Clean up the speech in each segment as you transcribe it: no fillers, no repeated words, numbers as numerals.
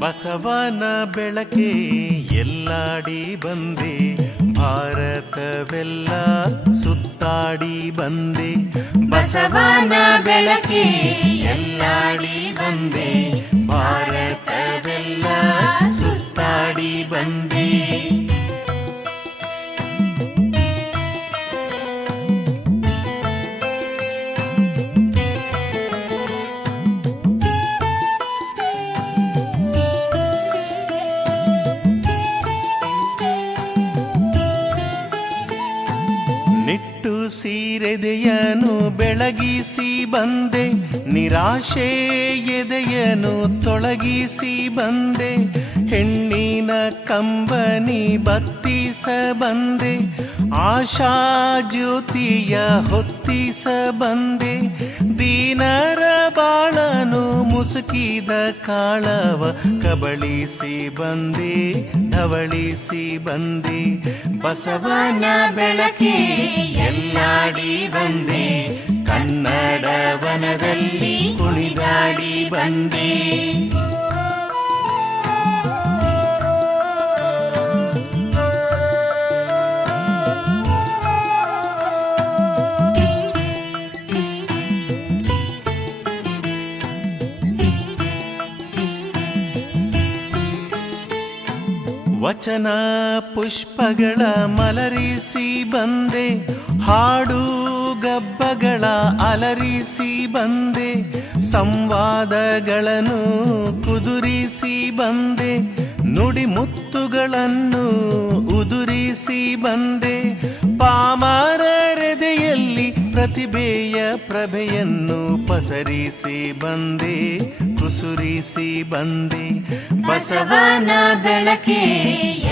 ಬಸವನ ಬೆಳಕೆ ಎಲ್ಲಾಡಿ ಬಂದೆ, ಭಾರತವೆಲ್ಲ ಸುತ್ತಾಡಿ ಬಂದೆ. ಬಸವನ ಬೆಳಕೆ ಎಲ್ಲಾಡಿ ಬಂದೆ, ಭಾರತವೆಲ್ಲ ಸುತ್ತಾಡಿ ಬಂದೆ. ನಿಟ್ಟು ಸೀರೆದೆಯನು ಬೆಳಗಿಸಿ ಬಂದೆ, ನಿರಾಶೆ ಎದೆಯನು ತೊಳಗಿಸಿ ಬಂದೆ. ಹೆಣ್ಣಿನ ಕಂಬನಿ ಬತ್ತಿಸ ಬಂದೆ, ಆಶಾ ಜ್ಯೋತಿಯ ಹೊತ್ತಿಸ ಬಂದೆ. ದೀನರ ಬಾಳನು ಮುಸುಕಿದ ಕಾಳವ ಕಬಳಿಸಿ ಬಂದೆ, ಧವಳಿಸಿ ಬಂದೆ. ಬಸವನ ಬೆಳಕೆ ಎಲ್ಲಾಡಿ ಬಂದೆ, ಕನ್ನಡ ವನದಲ್ಲಿ ಕುಣಿದಾಡಿ ಬಂದೆ. ವಚನ ಪುಷ್ಪಗಳ ಮಲರಿಸಿ ಬಂದೆ, ಹಾಡು ಗಬ್ಬಗಳ ಅಲರಿಸಿ ಬಂದೆ. ಸಂವಾದಗಳನ್ನು ಕುದುರಿಸಿ ಬಂದೆ, ನುಡಿ ಮುತ್ತುಗಳನ್ನು ಉದುರಿಸಿ ಬಂದೆ. ಪಾಮರರೆದೆಯಲ್ಲಿ ಪ್ರತಿಭೆಯ ಪ್ರಭೆಯನ್ನು ಪಸರಿಸಿ ಬಂದೆ, ಕುಸುರಿಸಿ ಬಂದೆ. ಬಸವನ ಬೆಳಕೆ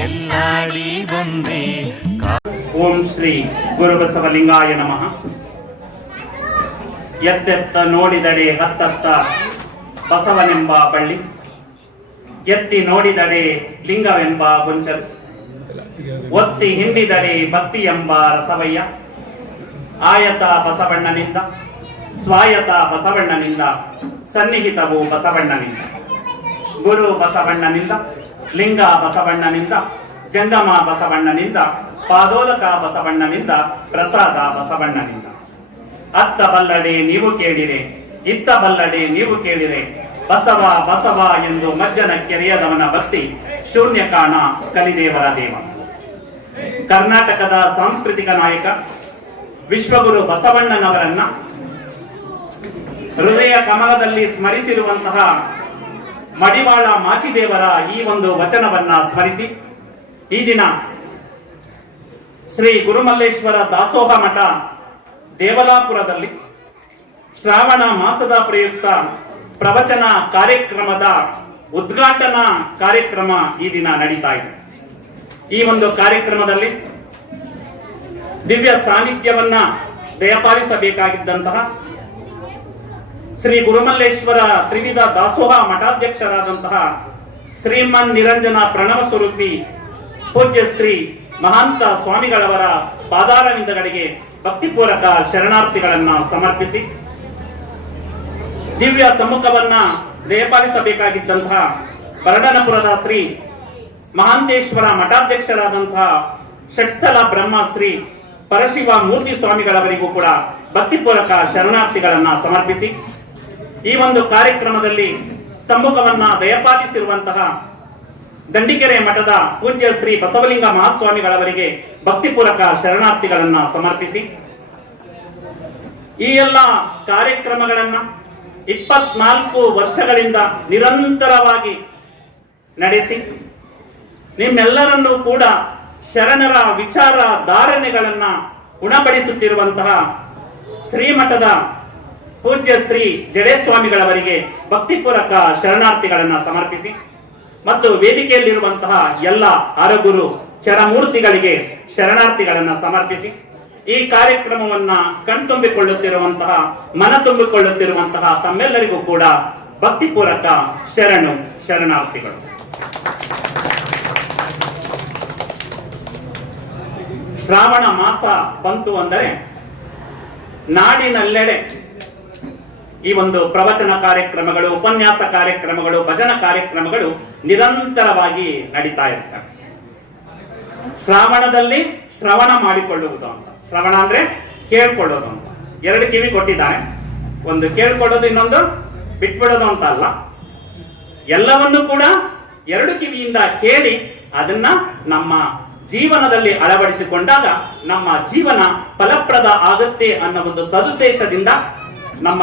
ಎಲ್ಲಾಡಿ ಬಂದೆ. ಓಂ ಶ್ರೀ ಗುರು ಬಸವಲಿಂಗಾಯ ನಮಃ. ಎತ್ತೆತ್ತ ನೋಡಿದಡೆ ಹತ್ತತ್ತ ಬಸವನೆಂಬ ಬಳ್ಳಿ, ಎತ್ತಿ ನೋಡಿದಡೆ ಲಿಂಗವೆಂಬ ಗೊಂಚಲು, ಒತ್ತಿ ಹಿಂಡಿದಡೆ ಭಕ್ತಿ ಎಂಬ ರಸವಯ್ಯ. ಆಯತ ಬಸವಣ್ಣನಿಂದ, ಸ್ವಾಯತ ಬಸವಣ್ಣನಿಂದ, ಸನ್ನಿಹಿತವು ಬಸವಣ್ಣನಿಂದ. ಗುರು ಬಸವಣ್ಣನಿಂದ, ಲಿಂಗ ಬಸವಣ್ಣನಿಂದ, ಜಂಗಮ ಬಸವಣ್ಣನಿಂದ, ಪಾದೋದಕ ಬಸವಣ್ಣನಿಂದ, ಪ್ರಸಾದ ಬಸವಣ್ಣನಿಂದ. ಅತ್ತ ಬಲ್ಲಡೆ ನೀವು ಕೇಳಿರೆ, ಇತ್ತ ಬಲ್ಲಡೆ ನೀವು ಕೇಳಿರೆ, ಬಸವ ಬಸವ ಎಂದು ಮಜ್ಜನ ಕೆರೆಯದವನ ಭಕ್ತಿ ಶೂನ್ಯ ಕಾಣ ಕಲಿದೇವರ ದೇವ. ಕರ್ನಾಟಕದ ಸಾಂಸ್ಕೃತಿಕ ನಾಯಕ ವಿಶ್ವಗುರು ಬಸವಣ್ಣನವರನ್ನ ಹೃದಯ ಕಮಲದಲ್ಲಿ ಸ್ಮರಿಸಿರುವಂತಹ ಮಡಿವಾಳ ಮಾಚಿದೇವರ ಈ ಒಂದು ವಚನವನ್ನ ಸ್ಮರಿಸಿ, ಈ ದಿನ ಶ್ರೀ ಗುರುಮಲ್ಲೇಶ್ವರ ದಾಸೋಹ ಮಠ ದೇವಲಾಪುರದಲ್ಲಿ ಶ್ರಾವಣ ಮಾಸದ ಪ್ರಯುಕ್ತ ಪ್ರವಚನ ಕಾರ್ಯಕ್ರಮದ ಉದ್ಘಾಟನಾ ಕಾರ್ಯಕ್ರಮ ಈ ದಿನ ನಡೀತಾ ಇದೆ. ಈ ಒಂದು ಕಾರ್ಯಕ್ರಮದಲ್ಲಿ ದಿವ್ಯ ಸಾನ್ನಿಧ್ಯವನ್ನ ದಯಪಾಲಿಸಬೇಕಾಗಿದ್ದಂತಹ ಶ್ರೀ ಗುರುಮಲ್ಲೇಶ್ವರ ತ್ರಿವಿಧ ದಾಸೋಹ ಮಠಾಧ್ಯಕ್ಷರಾದಂತಹ ಶ್ರೀಮನ್ ನಿರಂಜನ ಪ್ರಣವ ಸ್ವರೂಪಿ ಪೂಜ್ಯ ಶ್ರೀ ಮಹಾಂತ ಸ್ವಾಮಿಗಳವರ ಪಾದಾರವಿಂದಗಳಿಗೆ ಭಕ್ತಿಪೂರ್ವಕ ಶರಣಾರ್ಥಿಗಳನ್ನ ಸಮರ್ಪಿಸಿ, ದಿವ್ಯ ಸಮ್ಮುಖವನ್ನ ದಯಪಾಲಿಸಬೇಕಾಗಿದ್ದಂತಹ ಬರಡನಪುರದ ಶ್ರೀ ಮಹಾಂತೇಶ್ವರ ಮಠಾಧ್ಯಕ್ಷರಾದಂತಹ ಷಟ್ಸ್ಥಲ ಬ್ರಹ್ಮ ಶ್ರೀ ಪರಶಿವ ಮೂರ್ತಿ ಸ್ವಾಮಿಗಳವರಿಗೂ ಕೂಡ ಭಕ್ತಿಪೂರ್ವಕ ಶರಣಾರ್ಥಿಗಳನ್ನ ಸಮರ್ಪಿಸಿ, ಈ ಒಂದು ಕಾರ್ಯಕ್ರಮದಲ್ಲಿ ಸಮ್ಮುಖವನ್ನ ದಯಪಾಲಿಸಿರುವಂತಹ ದಂಡಿಕೆರೆ ಮಠದ ಪೂಜ್ಯ ಶ್ರೀ ಬಸವಲಿಂಗ ಮಹಾಸ್ವಾಮಿಗಳವರಿಗೆ ಭಕ್ತಿಪೂರ್ವಕ ಶರಣಾರ್ಥಿಗಳನ್ನ ಸಮರ್ಪಿಸಿ, ಈ ಎಲ್ಲ ಕಾರ್ಯಕ್ರಮಗಳನ್ನ 24 ವರ್ಷಗಳಿಂದ ನಿರಂತರವಾಗಿ ನಡೆಸಿ ನಿಮ್ಮೆಲ್ಲರನ್ನೂ ಕೂಡ ಶರಣರ ವಿಚಾರ ಧಾರಣೆಗಳನ್ನ ಉಣಬಡಿಸುತ್ತಿರುವಂತಹ ಶ್ರೀಮಠದ ಪೂಜ್ಯ ಶ್ರೀ ಜಡೇಸ್ವಾಮಿಗಳವರಿಗೆ ಭಕ್ತಿಪೂರ್ವಕ ಶರಣಾರ್ಥಿಗಳನ್ನ ಸಮರ್ಪಿಸಿ, ಮತ್ತು ವೇದಿಕೆಯಲ್ಲಿರುವಂತಹ ಎಲ್ಲ ಅರಗುರು ಚರಮೂರ್ತಿಗಳಿಗೆ ಶರಣಾರ್ಥಿಗಳನ್ನ ಸಮರ್ಪಿಸಿ, ಈ ಕಾರ್ಯಕ್ರಮವನ್ನ ಕಣ್ತುಂಬಿಕೊಳ್ಳುತ್ತಿರುವಂತಹ ಮನ ತುಂಬಿಕೊಳ್ಳುತ್ತಿರುವಂತಹ ತಮ್ಮೆಲ್ಲರಿಗೂ ಕೂಡ ಭಕ್ತಿಪೂರ್ವಕ ಶರಣಾರ್ಥಿಗಳು. ಶ್ರಾವಣ ಮಾಸ ಬಂತು ಅಂದರೆ ನಾಡಿನಲ್ಲೆಡೆ ಈ ಒಂದು ಪ್ರವಚನ ಕಾರ್ಯಕ್ರಮಗಳು, ಉಪನ್ಯಾಸ ಕಾರ್ಯಕ್ರಮಗಳು, ಭಜನ ಕಾರ್ಯಕ್ರಮಗಳು ನಿರಂತರವಾಗಿ ನಡೀತಾ ಇರ್ತವೆ. ಶ್ರಾವಣದಲ್ಲಿ ಶ್ರವಣ ಮಾಡಿಕೊಳ್ಳುವುದು ಅಂತ. ಶ್ರವಣ ಅಂದ್ರೆ ಕೇಳ್ಕೊಳ್ಳೋದು ಅಂತ. ಎರಡು ಕಿವಿ ಕೊಟ್ಟಿದ್ದಾರೆ, ಒಂದು ಕೇಳ್ಕೊಳ್ಳೋದು, ಇನ್ನೊಂದು ಬಿಟ್ಬಿಡೋದು ಅಂತ ಅಲ್ಲ. ಎಲ್ಲವನ್ನು ಕೂಡ ಎರಡು ಕಿವಿಯಿಂದ ಕೇಳಿ ಅದನ್ನ ನಮ್ಮ ಜೀವನದಲ್ಲಿ ಅಳವಡಿಸಿಕೊಂಡಾಗ ನಮ್ಮ ಜೀವನ ಫಲಪ್ರದ ಆಗುತ್ತೆ ಅನ್ನೋ ಒಂದು ಸದುದ್ದೇಶದಿಂದ ನಮ್ಮ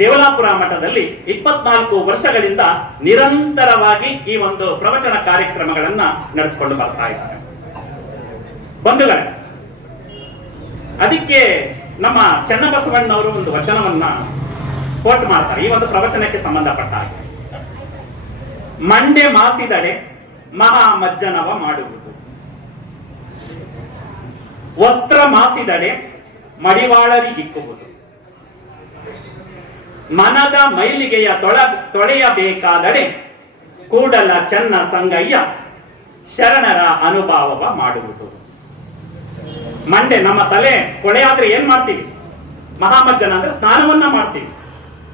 ದೇವಲಾಪುರ ಮಠದಲ್ಲಿ 24 ವರ್ಷಗಳಿಂದ ನಿರಂತರವಾಗಿ ಈ ಒಂದು ಪ್ರವಚನ ಕಾರ್ಯಕ್ರಮಗಳನ್ನ ನಡೆಸಿಕೊಂಡು ಬರ್ತಾ ಇದ್ದಾರೆ. ಬಂಧುಗಳೇ, ಅದಕ್ಕೆ ನಮ್ಮ ಚನ್ನಬಸವಣ್ಣವರು ಒಂದು ವಚನವನ್ನ ಕೋಟ್ ಮಾಡ್ತಾರೆ ಈ ಒಂದು ಪ್ರವಚನಕ್ಕೆ ಸಂಬಂಧಪಟ್ಟ ಹಾಗೆ. ಮಂಡೆ ಮಾಸಿದಡೆ ಮಹಾ ಮಜ್ಜನವ ಮಾಡುವುದು, ವಸ್ತ್ರ ಮಾಸಿದಡೆ ಮಡಿವಾಳರಿಗಿಕ್ಕುವುದು, ಮನದ ಮೈಲಿಗೆಯ ತೊಳೆಯಬೇಕಾದಡೆ ಕೂಡಲ ಚೆನ್ನ ಸಂಗಯ್ಯ ಶರಣರ ಅನುಭವವ ಮಾಡುವುದು. ಮಂಡೆ, ನಮ್ಮ ತಲೆ ಕೊಳೆಯಾದ್ರೆ ಏನ್ ಮಾಡ್ತೀವಿ? ಮಹಾಮಜ್ಜನ ಅಂದ್ರೆ ಸ್ನಾನವನ್ನ ಮಾಡ್ತೀವಿ.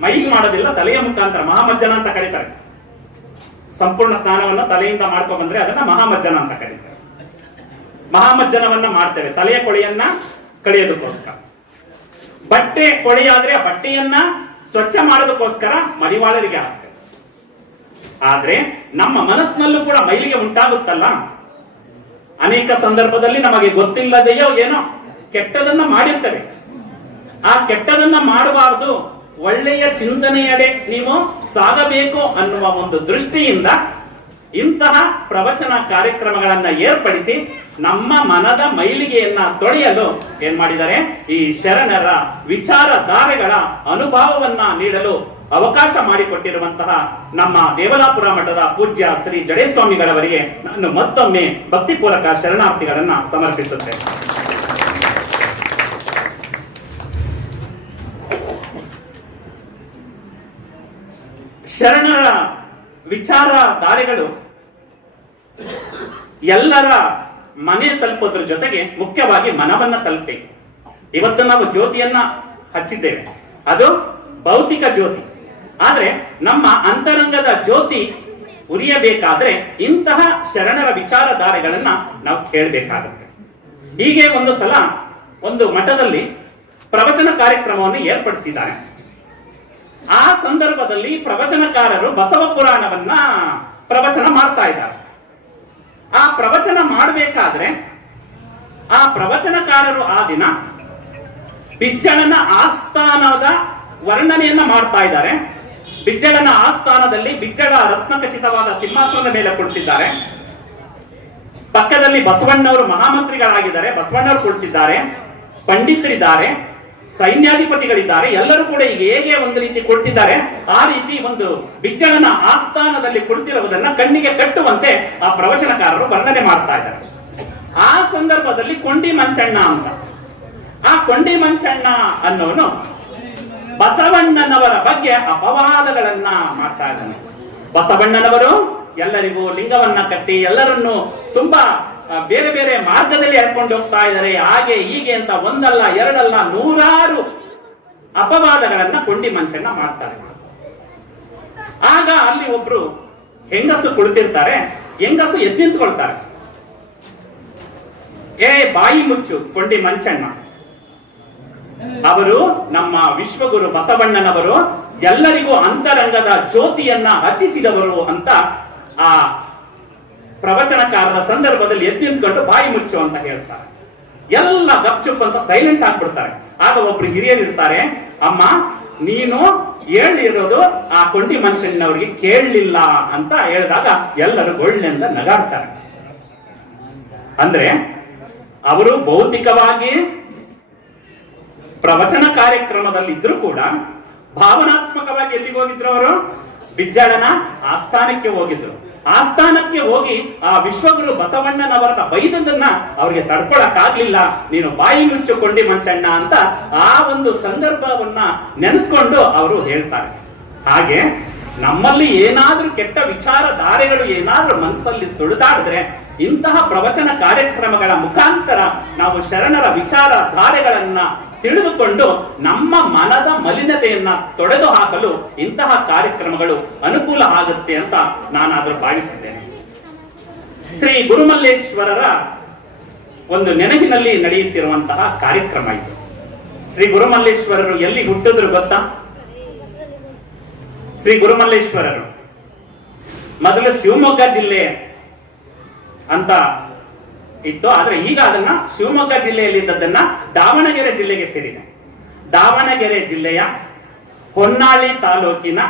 ಮೈಗೆ ಮಾಡೋದಿಲ್ಲ, ತಲೆಯ ಮುಖಾಂತರ ಮಹಾಮಜ್ಜನ ಅಂತ ಕರೀತಾರೆ. ಸಂಪೂರ್ಣ ಸ್ನಾನವನ್ನ ತಲೆಯಿಂದ ಮಾಡ್ಕೊ ಬಂದ್ರೆ ಅದನ್ನ ಮಹಾಮಜ್ಜನ ಅಂತ ಕರೀತಾರೆ. ಮಹಾಮಜ್ಜನವನ್ನ ಮಾಡ್ತೇವೆ ತಲೆಯ ಕೊಳೆಯನ್ನ ಕಳೆಯೋದಕ್ಕೋಸ್ಕರ. ಬಟ್ಟೆ ಕೊಳೆಯಾದ್ರೆ ಆ ಬಟ್ಟೆಯನ್ನ ಸ್ವಚ್ಛ ಮಾಡೋದಕ್ಕೋಸ್ಕರ ಮಡಿವಾಳರಿಗೆ ಹಾಕ್ತೇವೆ. ಆದ್ರೆ ನಮ್ಮ ಮನಸ್ಸಿನಲ್ಲೂ ಕೂಡ ಮೈಲಿಗೆ ಉಂಟಾಗುತ್ತಲ್ಲ, ಅನೇಕ ಸಂದರ್ಭದಲ್ಲಿ ನಮಗೆ ಗೊತ್ತಿಲ್ಲದೆಯೋ ಏನೋ ಕೆಟ್ಟದನ್ನ ಮಾಡಿರ್ತೇವೆ. ಆ ಕೆಟ್ಟದನ್ನ ಮಾಡಬಾರದು, ಒಳ್ಳೆಯ ಚಿಂತನೆಯಡೆ ನೀವು ಸಾಗಬೇಕು ಅನ್ನುವ ಒಂದು ದೃಷ್ಟಿಯಿಂದ ಇಂತಹ ಪ್ರವಚನ ಕಾರ್ಯಕ್ರಮಗಳನ್ನ ಏರ್ಪಡಿಸಿ ನಮ್ಮ ಮನದ ಮೈಲಿಗೆಯನ್ನ ತೊಳೆಯಲು ಏನ್ ಮಾಡಿದ್ದಾರೆ, ಈ ಶರಣರ ವಿಚಾರಧಾರೆಗಳ ಅನುಭವವನ್ನ ನೀಡಲು ಅವಕಾಶ ಮಾಡಿಕೊಟ್ಟಿರುವಂತಹ ನಮ್ಮ ದೇವಲಾಪುರ ಮಠದ ಪೂಜ್ಯ ಶ್ರೀ ಜಡೇಸ್ವಾಮಿಗಳವರಿಗೆ ನಾನು ಮತ್ತೊಮ್ಮೆ ಭಕ್ತಿಪೂರ್ವಕ ಶರಣಾರ್ಥಿಗಳನ್ನ ಸಮರ್ಪಿಸುತ್ತೇನೆ. ಶರಣರ ವಿಚಾರಧಾರೆಗಳು ಎಲ್ಲರ ಮನೆ ತಲುಪೋದ್ರ ಜೊತೆಗೆ ಮುಖ್ಯವಾಗಿ ಮನವನ್ನ ತಲುಪಬೇಕು. ಇವತ್ತು ನಾವು ಜ್ಯೋತಿಯನ್ನ ಹಚ್ಚಿದ್ದೇವೆ, ಅದು ಭೌತಿಕ ಜ್ಯೋತಿ. ಆದ್ರೆ ನಮ್ಮ ಅಂತರಂಗದ ಜ್ಯೋತಿ ಉರಿಯಬೇಕಾದ್ರೆ ಇಂತಹ ಶರಣರ ವಿಚಾರಧಾರೆಗಳನ್ನ ನಾವು ಕೇಳಬೇಕಾಗುತ್ತೆ. ಹೀಗೆ ಒಂದು ಸಲ ಒಂದು ಮಠದಲ್ಲಿ ಪ್ರವಚನ ಕಾರ್ಯಕ್ರಮವನ್ನು ಏರ್ಪಡಿಸಿದ್ದಾರೆ. ಆ ಸಂದರ್ಭದಲ್ಲಿ ಪ್ರವಚನಕಾರರು ಬಸವ ಪುರಾಣವನ್ನ ಪ್ರವಚನ ಮಾಡ್ತಾ ಇದ್ದಾರೆ. ಆ ಪ್ರವಚನ ಮಾಡಬೇಕಾದ್ರೆ ಆ ಪ್ರವಚನಕಾರರು ಆ ದಿನ ಬಿಜ್ಜಳನ ಆಸ್ಥಾನದ ವರ್ಣನೆಯನ್ನ ಮಾಡ್ತಾ ಇದ್ದಾರೆ. ಬಿಜ್ಜಳನ ಆಸ್ಥಾನದಲ್ಲಿ ಬಿಜ್ಜಳ ರತ್ನಖಚಿತವಾದ ಸಿಂಹಾಸನದ ಮೇಲೆ ಕುಳಿತಿದ್ದಾರೆ. ಪಕ್ಕದಲ್ಲಿ ಬಸವಣ್ಣವರು ಮಹಾಮಂತ್ರಿಗಳಾಗಿದ್ದಾರೆ, ಬಸವಣ್ಣವರು ಕುಳಿತಿದ್ದಾರೆ, ಪಂಡಿತರಿದ್ದಾರೆ, ಸೈನ್ಯಾಧಿಪತಿಗಳಿದ್ದಾರೆ. ಎಲ್ಲರೂ ಕೂಡ ಈಗ ಹೇಗೆ ಒಂದು ರೀತಿ ಕೊಡ್ತಿದ್ದಾರೆ, ಆ ರೀತಿ ಒಂದು ಬಿಜ್ಜಳನ ಆಸ್ಥಾನದಲ್ಲಿ ಕುಳಿತಿರುವುದನ್ನ ಕಣ್ಣಿಗೆ ಕಟ್ಟುವಂತೆ ಆ ಪ್ರವಚನಕಾರರು ವರ್ಣನೆ ಮಾಡ್ತಾ ಇದ್ದಾರೆ. ಆ ಸಂದರ್ಭದಲ್ಲಿ ಕೊಂಡಿ ಮಂಚಣ್ಣ ಅಂತ, ಆ ಕೊಂಡಿ ಮಂಚಣ್ಣ ಅನ್ನೋನು ಬಸವಣ್ಣನವರ ಬಗ್ಗೆ ಅಪವಾದಗಳನ್ನ ಮಾಡ್ತಾ ಇದ್ದಾನೆ. ಬಸವಣ್ಣನವರು ಎಲ್ಲರಿಗೂ ಲಿಂಗವನ್ನ ಕಟ್ಟಿ ಎಲ್ಲರನ್ನು ತುಂಬಾ ಬೇರೆ ಬೇರೆ ಮಾರ್ಗದಲ್ಲಿ ಹೇಳ್ಕೊಂಡು ಹೋಗ್ತಾ ಇದ್ದಾರೆ, ಹಾಗೆ ಹೀಗೆ ಅಂತ ಒಂದಲ್ಲ ಎರಡಲ್ಲ 100 ಅಪವಾದಗಳನ್ನ ಕೊಂಡಿ ಮಂಚಣ್ಣ ಮಾಡ್ತಾರೆ. ಆಗ ಅಲ್ಲಿ ಒಬ್ರು ಹೆಂಗಸು ಕುಳಿತಿರ್ತಾರೆ, ಹೆಂಗಸು ಎದ್ದು ನಿಂತ್ಕೊಳ್ತಾರೆ. ಬಾಯಿ ಮುಚ್ಚು ಕೊಂಡಿ ಮಂಚಣ್ಣ, ಅವರು ನಮ್ಮ ವಿಶ್ವಗುರು ಬಸವಣ್ಣನವರು ಎಲ್ಲರಿಗೂ ಅಂತರಂಗದ ಜ್ಯೋತಿಯನ್ನ ಹಚ್ಚಿಸಿದವರು ಅಂತ ಆ ಪ್ರವಚನಕಾರರ ಸಂದರ್ಭದಲ್ಲಿ ಎದ್ದು ನಿಂತ್ಕೊಂಡು ಬಾಯಿ ಮುಚ್ಚು ಅಂತ ಹೇಳ್ತಾರೆ. ಎಲ್ಲ ಗಪ್ಚುಪ್ ಅಂತ ಸೈಲೆಂಟ್ ಆಗ್ಬಿಡ್ತಾರೆ. ಆಗ ಒಬ್ರು ಹಿರಿಯರು ಇರ್ತಾರೆ, ಅಮ್ಮ ನೀನು ಹೇಳಿರೋದು ಆ ಕೊಂಡಿ ಮನುಷ್ಯನವರಿಗೆ ಕೇಳಲಿಲ್ಲ ಅಂತ ಹೇಳಿದಾಗ ಎಲ್ಲರೂ ಗೊಳ್ಳೆಂದ ನಗಾಡ್ತಾರೆ. ಅಂದ್ರೆ ಅವರು ಭೌತಿಕವಾಗಿ ಪ್ರವಚನ ಕಾರ್ಯಕ್ರಮದಲ್ಲಿ ಇದ್ರು ಕೂಡ ಭಾವನಾತ್ಮಕವಾಗಿ ಎಲ್ಲಿಗೆ ಹೋಗಿದ್ರು? ಅವರು ಬಿಜ್ಜಳನ ಆಸ್ಥಾನಕ್ಕೆ ಹೋಗಿದ್ರು. ಆಸ್ಥಾನಕ್ಕೆ ಹೋಗಿ ಆ ವಿಶ್ವಗುರು ಬಸವಣ್ಣನವರನ್ನ ಬೈದದನ್ನ ಅವ್ರಿಗೆ ತಡ್ಕೊಳಕ್ ಆಗ್ಲಿಲ್ಲ. ನೀನು ಬಾಯಿ ಮುಚ್ಚು ಕೊಂಡಿ ಮಂಚಣ್ಣ ಅಂತ ಆ ಒಂದು ಸಂದರ್ಭವನ್ನ ನೆನೆಸ್ಕೊಂಡು ಅವರು ಹೇಳ್ತಾರೆ. ಹಾಗೆ ನಮ್ಮಲ್ಲಿ ಏನಾದ್ರೂ ಕೆಟ್ಟ ವಿಚಾರಧಾರೆಗಳು ಏನಾದ್ರೂ ಮನಸ್ಸಲ್ಲಿ ಸುಳಿದಾಡಿದ್ರೆ ಇಂತಹ ಪ್ರವಚನ ಕಾರ್ಯಕ್ರಮಗಳ ಮುಖಾಂತರ ನಾವು ಶರಣರ ವಿಚಾರಧಾರೆಗಳನ್ನ ತಿಳಿದುಕೊಂಡು ನಮ್ಮ ಮನದ ಮಲಿನತೆಯನ್ನ ತೊಡೆದು ಹಾಕಲು ಇಂತಹ ಕಾರ್ಯಕ್ರಮಗಳು ಅನುಕೂಲ ಆಗುತ್ತೆ ಅಂತ ನಾನಾದ್ರೂ ಭಾವಿಸಿದ್ದೇನೆ. ಶ್ರೀ ಗುರುಮಲ್ಲೇಶ್ವರರ ಒಂದು ನೆನಪಿನಲ್ಲಿ ನಡೆಯುತ್ತಿರುವಂತಹ ಕಾರ್ಯಕ್ರಮ ಇದು. ಶ್ರೀ ಗುರುಮಲ್ಲೇಶ್ವರರು ಎಲ್ಲಿ ಹುಟ್ಟಿದ್ರು ಗೊತ್ತಾ? ಶ್ರೀ ಗುರುಮಲ್ಲೇಶ್ವರರು ಮೊದಲು ಶಿವಮೊಗ್ಗ ಜಿಲ್ಲೆ ಅಂತ ಇತ್ತು, ಆದ್ರೆ ಈಗ ಅದನ್ನ ಶಿವಮೊಗ್ಗ ಜಿಲ್ಲೆಯಲ್ಲಿ ಇದ್ದದನ್ನ ದಾವಣಗೆರೆ ಜಿಲ್ಲೆಗೆ ಸೇರಿದೆ. ದಾವಣಗೆರೆ ಜಿಲ್ಲೆಯ ಹೊನ್ನಾಳಿ ತಾಲೂಕಿನ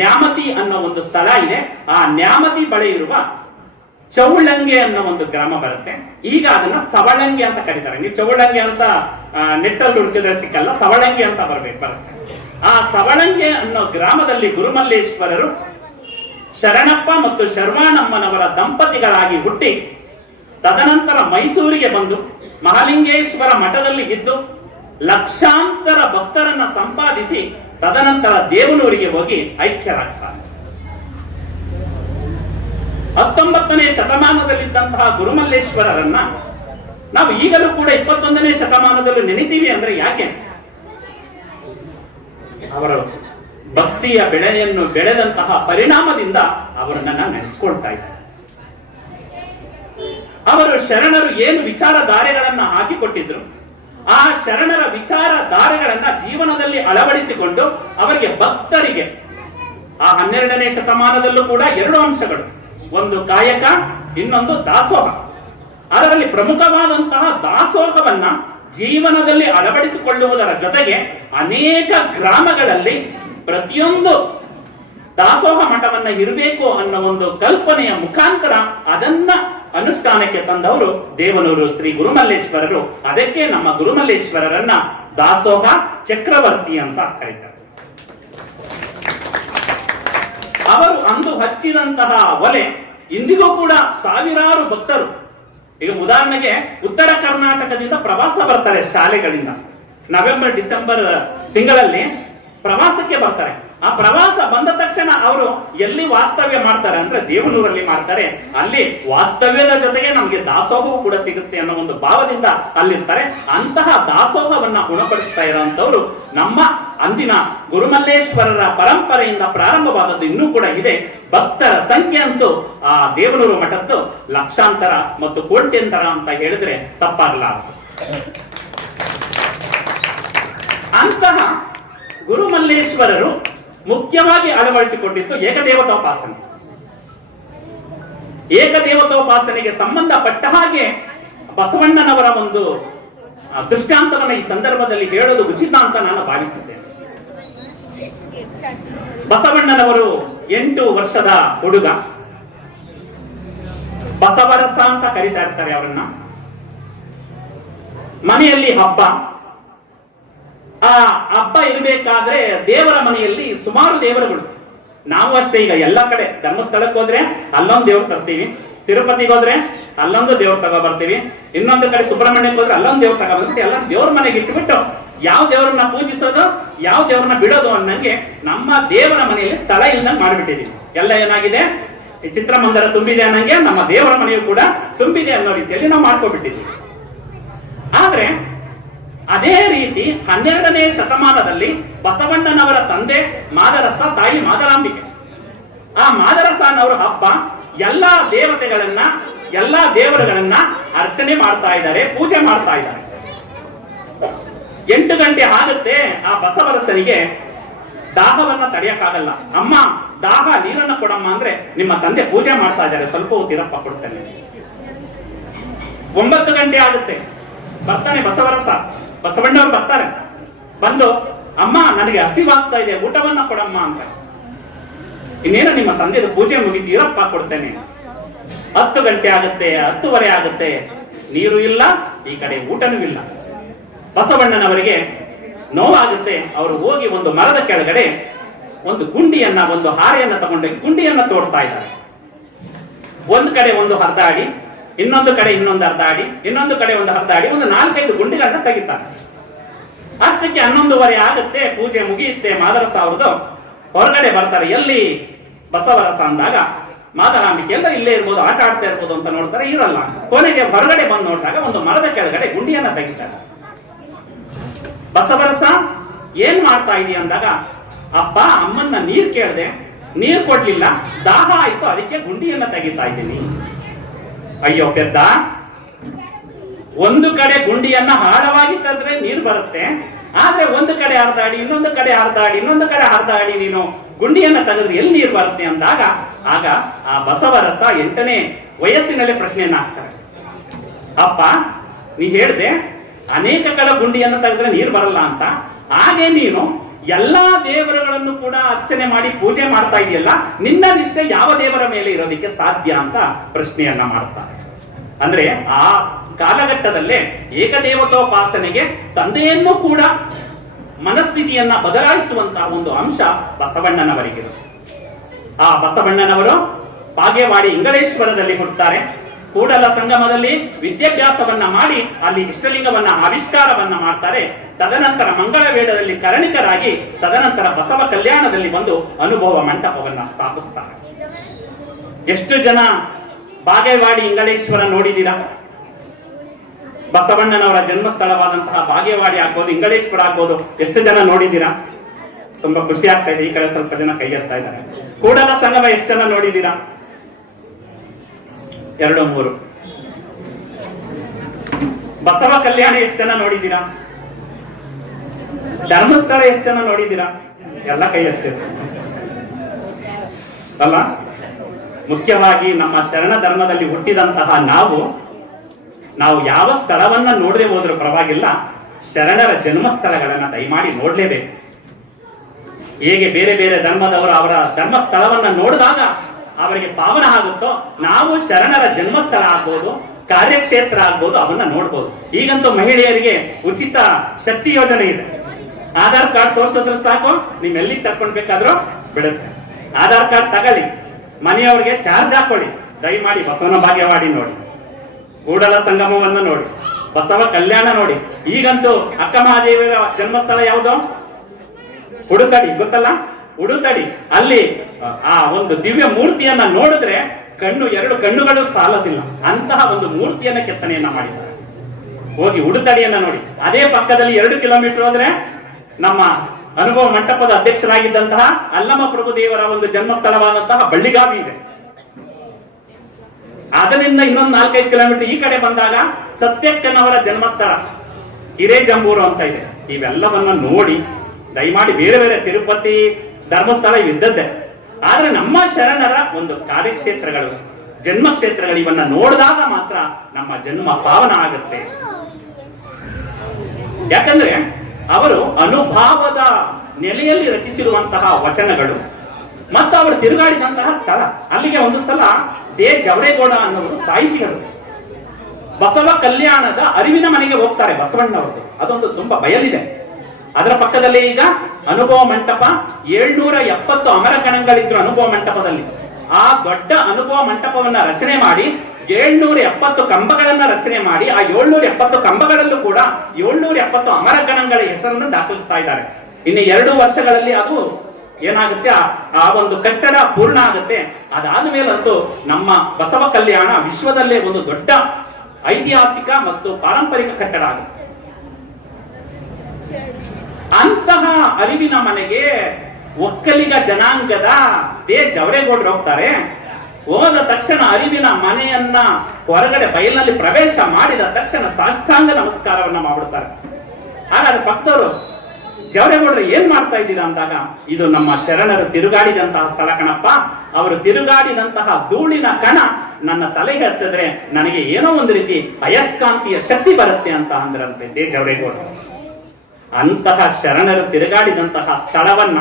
ನ್ಯಾಮತಿ ಅನ್ನೋ ಒಂದು ಸ್ಥಳ ಇದೆ. ಆ ನ್ಯಾಮತಿ ಬಳಿ ಇರುವ ಚೌಳಂಗೆ ಅನ್ನೋ ಒಂದು ಗ್ರಾಮ ಬರುತ್ತೆ. ಈಗ ಅದನ್ನ ಸವಳಂಗೆ ಅಂತ ಕರೀತಾರೆ. ನೀವು ಚೌಳಂಗೆ ಅಂತ ನೆಟ್ಟಲ್ಲಿ ಹುಡುಕಿದ್ರೆ ಸಿಕ್ಕಲ್ಲ, ಸವಳಂಗೆ ಅಂತ ಬರುತ್ತೆ. ಆ ಸವಳಂಗೆ ಅನ್ನೋ ಗ್ರಾಮದಲ್ಲಿ ಗುರುಮಲ್ಲೇಶ್ವರರು ಶರಣಪ್ಪ ಮತ್ತು ಶರ್ವಾಣಮ್ಮನವರ ದಂಪತಿಗಳಾಗಿ ಹುಟ್ಟಿ ತದನಂತರ ಮೈಸೂರಿಗೆ ಬಂದು ಮಹಾಲಿಂಗೇಶ್ವರ ಮಠದಲ್ಲಿ ಇದ್ದು ಲಕ್ಷಾಂತರ ಭಕ್ತರನ್ನ ಸಂಪಾದಿಸಿ ತದನಂತರ ದೇವನೂರಿಗೆ ಹೋಗಿ ಐಕ್ಯರಾಗ್ತಾರೆ. 19ನೇ ಶತಮಾನದಲ್ಲಿದ್ದಂತಹ ಗುರುಮಲ್ಲೇಶ್ವರರನ್ನ ನಾವು ಈಗಲೂ ಕೂಡ 21ನೇ ಶತಮಾನದಲ್ಲೂ ನೆನೆತೀವಿ ಅಂದ್ರೆ ಯಾಕೆ? ಅವರು ಭಕ್ತಿಯ ಬೆಳೆಯನ್ನು ಬೆಳೆದಂತಹ ಪರಿಣಾಮದಿಂದ ಅವರನ್ನ ನೆನೆಸ್ಕೊಳ್ತಾ ಇದ್ದಾರೆ. ಅವರು ಶರಣರು ಏನು ವಿಚಾರಧಾರೆಗಳನ್ನ ಹಾಕಿಕೊಟ್ಟಿದ್ರು, ಆ ಶರಣರ ವಿಚಾರಧಾರೆಗಳನ್ನ ಜೀವನದಲ್ಲಿ ಅಳವಡಿಸಿಕೊಂಡು ಅವರಿಗೆ ಭಕ್ತರಿಗೆ ಆ 12ನೇ ಶತಮಾನದಲ್ಲೂ ಕೂಡ 2 ಅಂಶಗಳು, ಒಂದು ಕಾಯಕ, ಇನ್ನೊಂದು ದಾಸೋಹ. ಅದರಲ್ಲಿ ಪ್ರಮುಖವಾದಂತಹ ದಾಸೋಹವನ್ನ ಜೀವನದಲ್ಲಿ ಅಳವಡಿಸಿಕೊಳ್ಳುವುದರ ಜೊತೆಗೆ ಅನೇಕ ಗ್ರಾಮಗಳಲ್ಲಿ ಪ್ರತಿಯೊಂದು ದಾಸೋಹ ಮಠವನ್ನ ಇರಬೇಕು ಅನ್ನೋ ಒಂದು ಕಲ್ಪನೆಯ ಮುಖಾಂತರ ಅದನ್ನ ಅನುಷ್ಠಾನಕ್ಕೆ ತಂದವರು ದೇವನೂರು ಶ್ರೀ ಗುರುಮಲ್ಲೇಶ್ವರರು. ಅದಕ್ಕೆ ನಮ್ಮ ಗುರುಮಲ್ಲೇಶ್ವರರನ್ನ ದಾಸೋಹ ಚಕ್ರವರ್ತಿ ಅಂತ ಕರೀತಾರೆ. ಅವರು ಅಂದು ಹಚ್ಚಿದಂತಹ ಒಲೆ ಇಂದಿಗೂ ಕೂಡ ಸಾವಿರಾರು ಭಕ್ತರು, ಈಗ ಉದಾಹರಣೆಗೆ ಉತ್ತರ ಕರ್ನಾಟಕದಿಂದ ಪ್ರವಾಸ ಬರ್ತಾರೆ ಶಾಲೆಗಳಿಂದ. ನವೆಂಬರ್ ಡಿಸೆಂಬರ್ ತಿಂಗಳಲ್ಲಿ ಪ್ರವಾಸಕ್ಕೆ ಬರ್ತಾರೆ. ಆ ಪ್ರವಾಸ ಬಂದ ತಕ್ಷಣ ಅವರು ಎಲ್ಲಿ ವಾಸ್ತವ್ಯ ಮಾಡ್ತಾರೆ ಅಂದ್ರೆ ದೇವನೂರಲ್ಲಿ ಮಾಡ್ತಾರೆ. ಅಲ್ಲಿ ವಾಸ್ತವ್ಯದ ಜೊತೆಗೆ ನಮಗೆ ದಾಸೋಹವೂ ಕೂಡ ಸಿಗುತ್ತೆ ಅನ್ನೋ ಒಂದು ಭಾವದಿಂದ ಅಲ್ಲಿರ್ತಾರೆ. ಅಂತಹ ದಾಸೋಹವನ್ನ ಗುಣಪಡಿಸ್ತಾ ಇರುವಂತವ್ರು ನಮ್ಮ ಅಂದಿನ ಗುರುಮಲ್ಲೇಶ್ವರರ ಪರಂಪರೆಯಿಂದ ಪ್ರಾರಂಭವಾದದ್ದು ಇನ್ನೂ ಕೂಡ ಇದೆ. ಭಕ್ತರ ಸಂಖ್ಯೆ ಅಂತೂ ಆ ದೇವನೂರು ಮಠದ್ದು ಲಕ್ಷಾಂತರ ಮತ್ತು ಕೋಟ್ಯಂತರ ಅಂತ ಹೇಳಿದ್ರೆ ತಪ್ಪಾಗಲಾರದು. ಅಂತಹ ಗುರುಮಲ್ಲೇಶ್ವರರು ಮುಖ್ಯವಾಗಿ ಅಳವಡಿಸಿಕೊಂಡಿದ್ದು ಏಕದೇವತೋಪಾಸನೆ. ಏಕದೇವತೋಪಾಸನೆಗೆ ಸಂಬಂಧಪಟ್ಟ ಹಾಗೆ ಬಸವಣ್ಣನವರ ಒಂದು ದೃಷ್ಟಾಂತವನ್ನು ಈ ಸಂದರ್ಭದಲ್ಲಿ ಹೇಳೋದು ಉಚಿತ ಅಂತ ನಾನು ಭಾವಿಸಿದ್ದೇನೆ. ಬಸವಣ್ಣನವರು 8 ವರ್ಷದ ಹುಡುಗ, ಬಸವರಸ ಅಂತ ಕರೀತಾ ಇರ್ತಾರೆ ಅವರನ್ನ. ಮನೆಯಲ್ಲಿ ಹಬ್ಬ. ಆ ಹಬ್ಬ ಇರಬೇಕಾದ್ರೆ ದೇವರ ಮನೆಯಲ್ಲಿ ಸುಮಾರು ದೇವರುಗಳು. ನಾವು ಅಷ್ಟೇ, ಈಗ ಎಲ್ಲಾ ಕಡೆ ಧರ್ಮಸ್ಥಳಕ್ಕೆ ಹೋದ್ರೆ ಅಲ್ಲೊಂದು ದೇವ್ರು ತರ್ತೀವಿ, ತಿರುಪತಿಗೆ ಹೋದ್ರೆ ಅಲ್ಲೊಂದು ದೇವ್ರು ತಗೋ ಬರ್ತೀವಿ, ಇನ್ನೊಂದು ಕಡೆ ಸುಬ್ರಹ್ಮಣ್ಯಕ್ಕೆ ಹೋದ್ರೆ ಅಲ್ಲೊಂದು ದೇವ್ರು ತಗೋ ಬರ್ತೀವಿ. ಎಲ್ಲ ದೇವ್ರ ಮನೆಗೆ ಇಟ್ಬಿಟ್ಟು ಯಾವ ದೇವರನ್ನ ಪೂಜಿಸೋದು, ಯಾವ ದೇವರನ್ನ ಬಿಡೋದು ಅನ್ನಂಗೆ ನಮ್ಮ ದೇವರ ಮನೆಯಲ್ಲಿ ಸ್ಥಳ ಇಲ್ದಂಗೆ ಮಾಡಿಬಿಟ್ಟಿದೀವಿ. ಎಲ್ಲ ಏನಾಗಿದೆ, ಚಿತ್ರಮಂದಿರ ತುಂಬಿದೆ ಅನ್ನಂಗೆ ನಮ್ಮ ದೇವರ ಮನೆಯು ಕೂಡ ತುಂಬಿದೆ ಅನ್ನೋ ರೀತಿಯಲ್ಲಿ ನಾವು ಮಾಡ್ಕೊಬಿಟ್ಟಿದ್ದೀವಿ. ಆದ್ರೆ ಅದೇ ರೀತಿ 12ನೇ ಶತಮಾನದಲ್ಲಿ ಬಸವಣ್ಣನವರ ತಂದೆ ಮಾದರಸ, ತಾಯಿ ಮಾದರಾಂಬಿಕೆ. ಆ ಮಾದರಸನವರ ಹಬ್ಬ ಎಲ್ಲಾ ದೇವತೆಗಳನ್ನ, ಎಲ್ಲಾ ದೇವರುಗಳನ್ನ ಅರ್ಚನೆ ಮಾಡ್ತಾ ಇದ್ದಾರೆ, ಪೂಜೆ ಮಾಡ್ತಾ ಇದ್ದಾರೆ. 8 ಗಂಟೆ ಆಗುತ್ತೆ. ಆ ಬಸವರಸನಿಗೆ ದಾಹವನ್ನ ತಡೆಯಕ್ಕಾಗಲ್ಲ. ಅಮ್ಮ ದಾಹ, ನೀರನ್ನ ಕೊಡಮ್ಮ ಅಂದ್ರೆ ನಿಮ್ಮ ತಂದೆ ಪೂಜೆ ಮಾಡ್ತಾ ಇದ್ದಾರೆ, ಸ್ವಲ್ಪ ಹೊತ್ತಿರಪ್ಪ ಕೊಡ್ತೇನೆ. 9 ಗಂಟೆ ಆಗುತ್ತೆ. ಬರ್ತಾನೆ ಬಸವರಸ, ಬಸವಣ್ಣವ್ರು ಬರ್ತಾರೆ. ಬಂದು ಅಮ್ಮ ನನಗೆ ಹಸಿವಾಗ್ತಾ ಇದೆ, ಊಟವನ್ನ ಕೊಡಮ್ಮ ಅಂತ. ಇನ್ನೇನು ನಿಮ್ಮ ತಂದೆದು ಪೂಜೆ ಮುಗಿತು, ಇರಪ್ಪ ಕೊಡ್ತೇನೆ. 10 ಗಂಟೆ ಆಗುತ್ತೆ, 10:30 ಆಗುತ್ತೆ, ನೀರು ಇಲ್ಲ, ಈ ಕಡೆ ಊಟನೂ ಇಲ್ಲ. ಬಸವಣ್ಣನವರಿಗೆ ನೋವಾಗುತ್ತೆ. ಅವರು ಹೋಗಿ ಒಂದು ಮರದ ಕೆಳಗಡೆ ಒಂದು ಗುಂಡಿಯನ್ನ, ಒಂದು ಹಾರೆಯನ್ನ ತಗೊಂಡು ಗುಂಡಿಯನ್ನ ತೋಡ್ತಾ ಇದ್ದಾರೆ. ಒಂದು ಕಡೆ ಒಂದು ಅರ್ಧ ಅಡಿ, ಇನ್ನೊಂದು ಕಡೆ ಇನ್ನೊಂದು ಅರ್ಧ ಅಡಿ, ಇನ್ನೊಂದು ಕಡೆ ಒಂದು ಅರ್ಧ ಅಡಿ, ಒಂದು 4-5 ಗುಂಡಿಗಳನ್ನ ತೆಗಿತಾರೆ. ಅಷ್ಟಕ್ಕೆ 11:30 ಆಗುತ್ತೆ, ಪೂಜೆ ಮುಗಿಯುತ್ತೆ. ಮಾದರಸ ಅವ್ರದ್ದು ಹೊರಗಡೆ ಬರ್ತಾರೆ. ಎಲ್ಲಿ ಬಸವರಸ ಅಂದಾಗ ಮಾದರಾಂಬಿಕೆ ಎಲ್ಲ ಇಲ್ಲೇ ಇರ್ಬೋದು, ಆಟ ಆಡ್ತಾ ಇರ್ಬೋದು ಅಂತ ನೋಡ್ತಾರೆ, ಇರಲ್ಲ. ಕೊನೆಗೆ ಹೊರಗಡೆ ಬಂದು ನೋಡಿದಾಗ ಒಂದು ಮರದ ಕೆಳಗಡೆ ಗುಂಡಿಯನ್ನ ತೆಗಿತಾರೆ. ಬಸವರಸ ಏನ್ ಮಾಡ್ತಾ ಇದೀಯ ಅಂದಾಗ, ಅಪ್ಪ ಅಮ್ಮನ್ನ ನೀರ್ ಕೇಳ್ದೆ, ನೀರ್ ಕೊಡ್ಲಿಲ್ಲ, ದಾಹ ಆಯ್ತು, ಅದಕ್ಕೆ ಗುಂಡಿಯನ್ನ ತೆಗಿತಾ ಇದ್ದೀನಿ. ಅಯ್ಯೋ ಪೆದ್ದ, ಒಂದು ಕಡೆ ಗುಂಡಿಯನ್ನ ಆಳವಾಗಿ ತಂದ್ರೆ ನೀರು ಬರುತ್ತೆ, ಆದ್ರೆ ಒಂದು ಕಡೆ ಹರಿದಾಡಿ ಇನ್ನೊಂದು ಕಡೆ ಹರಿದಾಡಿ ಇನ್ನೊಂದು ಕಡೆ ಹರಿದಾಡಿ ನೀನು ಗುಂಡಿಯನ್ನ ತೆಗೆದ್ರೆ ಎಲ್ಲಿ ನೀರು ಬರುತ್ತೆ ಅಂದಾಗ, ಆಗ ಆ ಬಸವರಸ 8ನೇ ವಯಸ್ಸಿನಲ್ಲೇ ಪ್ರಶ್ನೆಯನ್ನ ಹಾಕ್ತಾರೆ. ಅಪ್ಪ ನೀ ಹೇಳ್ದೆ ಅನೇಕ ಕಡೆ ಗುಂಡಿಯನ್ನ ತೆಗೆದ್ರೆ ನೀರು ಬರಲ್ಲ ಅಂತ, ಹಾಗೆ ನೀನು ಎಲ್ಲಾ ದೇವರುಗಳನ್ನು ಕೂಡ ಅರ್ಚನೆ ಮಾಡಿ ಪೂಜೆ ಮಾಡ್ತಾ ಇದೆಯಲ್ಲ, ನಿನ್ನ ನಿಷ್ಠೆ ಯಾವ ದೇವರ ಮೇಲೆ ಇರೋದಕ್ಕೆ ಸಾಧ್ಯ ಅಂತ ಪ್ರಶ್ನೆಯನ್ನ ಮಾಡ್ತಾರೆ. ಅಂದ್ರೆ ಆ ಕಾಲಘಟ್ಟದಲ್ಲೇ ಏಕದೇವತೋಪಾಸನೆಗೆ ತಂದೆಯನ್ನು ಕೂಡ ಮನಸ್ಥಿತಿಯನ್ನ ಬದಲಾಯಿಸುವಂತಹ ಒಂದು ಅಂಶ ಬಸವಣ್ಣನವರಿಗಿದೆ. ಆ ಬಸವಣ್ಣನವರು ಬಾಗೇವಾಡಿ ಇಂಗಳೇಶ್ವರದಲ್ಲಿ ಹುಟ್ಟುತ್ತಾರೆ. ಕೂಡಲ ಸಂಗಮದಲ್ಲಿ ವಿದ್ಯಾಭ್ಯಾಸವನ್ನ ಮಾಡಿ ಅಲ್ಲಿ ಇಷ್ಟಲಿಂಗವನ್ನ ಆವಿಷ್ಕಾರವನ್ನ ಮಾಡ್ತಾರೆ. ತದನಂತರ ಮಂಗಳ ವೇಡದಲ್ಲಿ ಕರಣಿಕರಾಗಿ, ತದನಂತರ ಬಸವ ಕಲ್ಯಾಣದಲ್ಲಿ ಬಂದು ಅನುಭವ ಮಂಟಪವನ್ನ ಸ್ಥಾಪಿಸ್ತಾರೆ. ಎಷ್ಟು ಜನ ಬಾಗೇವಾಡಿ ಇಂಗಳೇಶ್ವರ ನೋಡಿದ್ದೀರಾ? ಬಸವಣ್ಣನವರ ಜನ್ಮಸ್ಥಳವಾದಂತಹ ಬಾಗೇವಾಡಿ ಆಗ್ಬೋದು, ಇಂಗಳೇಶ್ವರ ಆಗ್ಬೋದು, ಎಷ್ಟು ಜನ ನೋಡಿದ್ದೀರಾ? ತುಂಬಾ ಖುಷಿ ಆಗ್ತಾ ಇದೆ. ಈ ಕಡೆ ಸ್ವಲ್ಪ ಜನ ಕೈ ಎತ್ತಾ ಇದ್ದಾರೆ. ಕೂಡಲ ಸಂಗಮ ಎಷ್ಟು ಜನ ನೋಡಿದ್ದೀರಾ? 2 3. ಬಸವ ಕಲ್ಯಾಣ ಎಷ್ಟು ಜನ ನೋಡಿದ್ದೀರಾ? ಧರ್ಮಸ್ಥಳ ಎಷ್ಟು ಜನ ನೋಡಿದ್ದೀರಾ? ಎಲ್ಲ ಕೈ ಎತ್ತಿದ್ರು ಅಲ್ಲ. ಮುಖ್ಯವಾಗಿ ನಮ್ಮ ಶರಣ ಧರ್ಮದಲ್ಲಿ ಹುಟ್ಟಿದಂತಹ ನಾವು ಯಾವ ಸ್ಥಳವನ್ನ ನೋಡದೆ ಹೋದ್ರೂ ಪರವಾಗಿಲ್ಲ, ಶರಣರ ಜನ್ಮಸ್ಥಳಗಳನ್ನ ದಯಮಾಡಿ ನೋಡ್ಲೇಬೇಕು. ಹೇಗೆ ಬೇರೆ ಬೇರೆ ಧರ್ಮದವರು ಅವರ ಧರ್ಮಸ್ಥಳವನ್ನ ನೋಡಿದಾಗ ಅವರಿಗೆ ಪಾವನ ಆಗುತ್ತೋ, ನಾವು ಶರಣರ ಜನ್ಮಸ್ಥಳ ಆಗ್ಬೋದು, ಕಾರ್ಯಕ್ಷೇತ್ರ ಆಗ್ಬೋದು, ಅವನ್ನ ನೋಡ್ಬೋದು. ಈಗಂತೂ ಮಹಿಳೆಯರಿಗೆ ಉಚಿತ ಶಕ್ತಿ ಯೋಜನೆ ಇದೆ. ಆಧಾರ್ ಕಾರ್ಡ್ ತೋರಿಸಿದ್ರೆ ಸಾಕು, ನೀವೆಲ್ಲಿಗೆ ಕರ್ಕೊಂಡ್ಬೇಕಾದ್ರೂ ಬಿಡುತ್ತೆ. ಆಧಾರ್ ಕಾರ್ಡ್ ತಗೊಳ್ಳಿ, ಮನೆಯವ್ರಿಗೆ ಚಾರ್ಜ್ ಹಾಕೊಳ್ಳಿ, ದಯಮಾಡಿ ಬಸವನ ಬಾಗೇವಾಡಿ ನೋಡಿ, ಕೂಡಲ ಸಂಗಮವನ್ನ ನೋಡಿ, ಬಸವ ಕಲ್ಯಾಣ ನೋಡಿ. ಈಗಂತೂ ಅಕ್ಕ ಮಹಾದೇವಿಯರ ಜನ್ಮಸ್ಥಳ ಯಾವುದು? ಉಡುತಡಿ, ಗೊತ್ತಲ್ಲ? ಉಡುತಡಿ. ಅಲ್ಲಿ ಆ ಒಂದು ದಿವ್ಯ ಮೂರ್ತಿಯನ್ನ ನೋಡಿದ್ರೆ 2 ಕಣ್ಣುಗಳು ಸಾಲದಿಲ್ಲ, ಅಂತಹ ಒಂದು ಮೂರ್ತಿಯನ್ನ ಕೆತ್ತನೆಯನ್ನ ಮಾಡಿದ್ದಾರೆ. ಹೋಗಿ ಉಡುತಡಿಯನ್ನ ನೋಡಿ. ಅದೇ ಪಕ್ಕದಲ್ಲಿ 2 ಕಿಲೋಮೀಟರ್ ಹೋದ್ರೆ ನಮ್ಮ ಅನುಭವ ಮಂಟಪದ ಅಧ್ಯಕ್ಷರಾಗಿದ್ದಂತಹ ಅಲ್ಲಮ ಪ್ರಭುದೇವರ ಒಂದು ಜನ್ಮಸ್ಥಳವಾದಂತಹ ಬಳ್ಳಿಗಾವಿ ಇದೆ. ಅದರಿಂದ ಇನ್ನೊಂದು 4-5 ಕಿಲೋಮೀಟರ್ ಈ ಕಡೆ ಬಂದಾಗ ಸತ್ಯಕ್ಕನವರ ಜನ್ಮಸ್ಥಳ ಹಿರೇಜಂಬೂರು ಅಂತ ಇದೆ. ಇವೆಲ್ಲವನ್ನ ನೋಡಿ ದಯಮಾಡಿ, ಬೇರೆ ಬೇರೆ ತಿರುಪತಿ ಧರ್ಮಸ್ಥಳ ಇದ್ದದ್ದೇ, ಆದ್ರೆ ನಮ್ಮ ಶರಣರ ಒಂದು ಕಾರ್ಯಕ್ಷೇತ್ರಗಳು, ಜನ್ಮ ಕ್ಷೇತ್ರಗಳು, ಇವನ್ನ ನೋಡಿದಾಗ ಮಾತ್ರ ನಮ್ಮ ಜನ್ಮ ಪಾವನ ಆಗುತ್ತೆ. ಯಾಕಂದ್ರೆ ಅವರು ಅನುಭಾವದ ನೆಲೆಯಲ್ಲಿ ರಚಿಸಿರುವಂತಹ ವಚನಗಳು ಮತ್ತು ಅವರು ತಿರುಗಾಡಿದಂತಹ ಸ್ಥಳ. ಅಲ್ಲಿಗೆ ಒಂದು ಸಲ ದೇ ಜವರೇಗೌಡ ಅನ್ನೋರು ಸಾಹಿತಿಗಳು ಬಸವ ಕಲ್ಯಾಣದ ಅರಿವಿನ ಮನೆಗೆ ಹೋಗ್ತಾರೆ, ಬಸವಣ್ಣವ್ರದ್ದು. ಅದೊಂದು ತುಂಬಾ ಬಯಲಿದೆ. ಅದರ ಪಕ್ಕದಲ್ಲಿ ಈಗ ಅನುಭವ ಮಂಟಪ, 770 ಅಮರಗಣಗಳಿದ್ರು ಅನುಭವ ಮಂಟಪದಲ್ಲಿ. ಆ ದೊಡ್ಡ ಅನುಭವ ಮಂಟಪವನ್ನ ರಚನೆ ಮಾಡಿ 770 ಕಂಬಗಳನ್ನ ರಚನೆ ಮಾಡಿ, ಆ 770 ಕಂಬಗಳಲ್ಲೂ ಕೂಡ 770 ಅಮರಗಣಗಳ ಹೆಸರನ್ನು ದಾಖಲಿಸ್ತಾ ಇದ್ದಾರೆ. ಇನ್ನು 2 ವರ್ಷಗಳಲ್ಲಿ ಅದು ಏನಾಗುತ್ತೆ, ಆ ಒಂದು ಕಟ್ಟಡ ಪೂರ್ಣ ಆಗುತ್ತೆ. ಅದಾದ ಮೇಲಂತೂ ನಮ್ಮ ಬಸವ ಕಲ್ಯಾಣ ವಿಶ್ವದಲ್ಲೇ ಒಂದು ದೊಡ್ಡ ಐತಿಹಾಸಿಕ ಮತ್ತು ಪಾರಂಪರಿಕ ಕಟ್ಟಡ ಆಗುತ್ತೆ. ಅಂತಹ ಅರಿವಿನ ಮನೆಗೆ ಒಕ್ಕಲಿಗ ಜನಾಂಗದ ದೇ ಜವರೇಗೌಡರು ಹೋಗ್ತಾರೆ. ಹೋದ ತಕ್ಷಣ ಅರಿವಿನ ಮನೆಯನ್ನ ಹೊರಗಡೆ ಬಯಲಿನಲ್ಲಿ ಪ್ರವೇಶ ಮಾಡಿದ ತಕ್ಷಣ ಸಾಷ್ಟಾಂಗ ನಮಸ್ಕಾರವನ್ನ ಮಾಡ್ಬಿಡ್ತಾರೆ. ಹಾಗಾದ್ರೆ ಭಕ್ತರು ಜವರೇಗೌಡರು ಏನ್ ಮಾಡ್ತಾ ಇದ್ದೀರಾ ಅಂದಾಗ, ಇದು ನಮ್ಮ ಶರಣರು ತಿರುಗಾಡಿದಂತಹ ಸ್ಥಳ ಕಣಪ್ಪ, ಅವರು ತಿರುಗಾಡಿದಂತಹ ಧೂಳಿನ ಕಣ ನನ್ನ ತಲೆಗೆ ಹತ್ತಿದ್ರೆ ನನಗೆ ಏನೋ ಒಂದು ರೀತಿ ಅಯಸ್ಕಾಂತೀಯ ಶಕ್ತಿ ಬರುತ್ತೆ ಅಂತ ಅಂದ್ರಂತೆ ದೇ ಜವರೇಗೌಡರು. ಅಂತಹ ಶರಣರು ತಿರುಗಾಡಿದಂತಹ ಸ್ಥಳವನ್ನ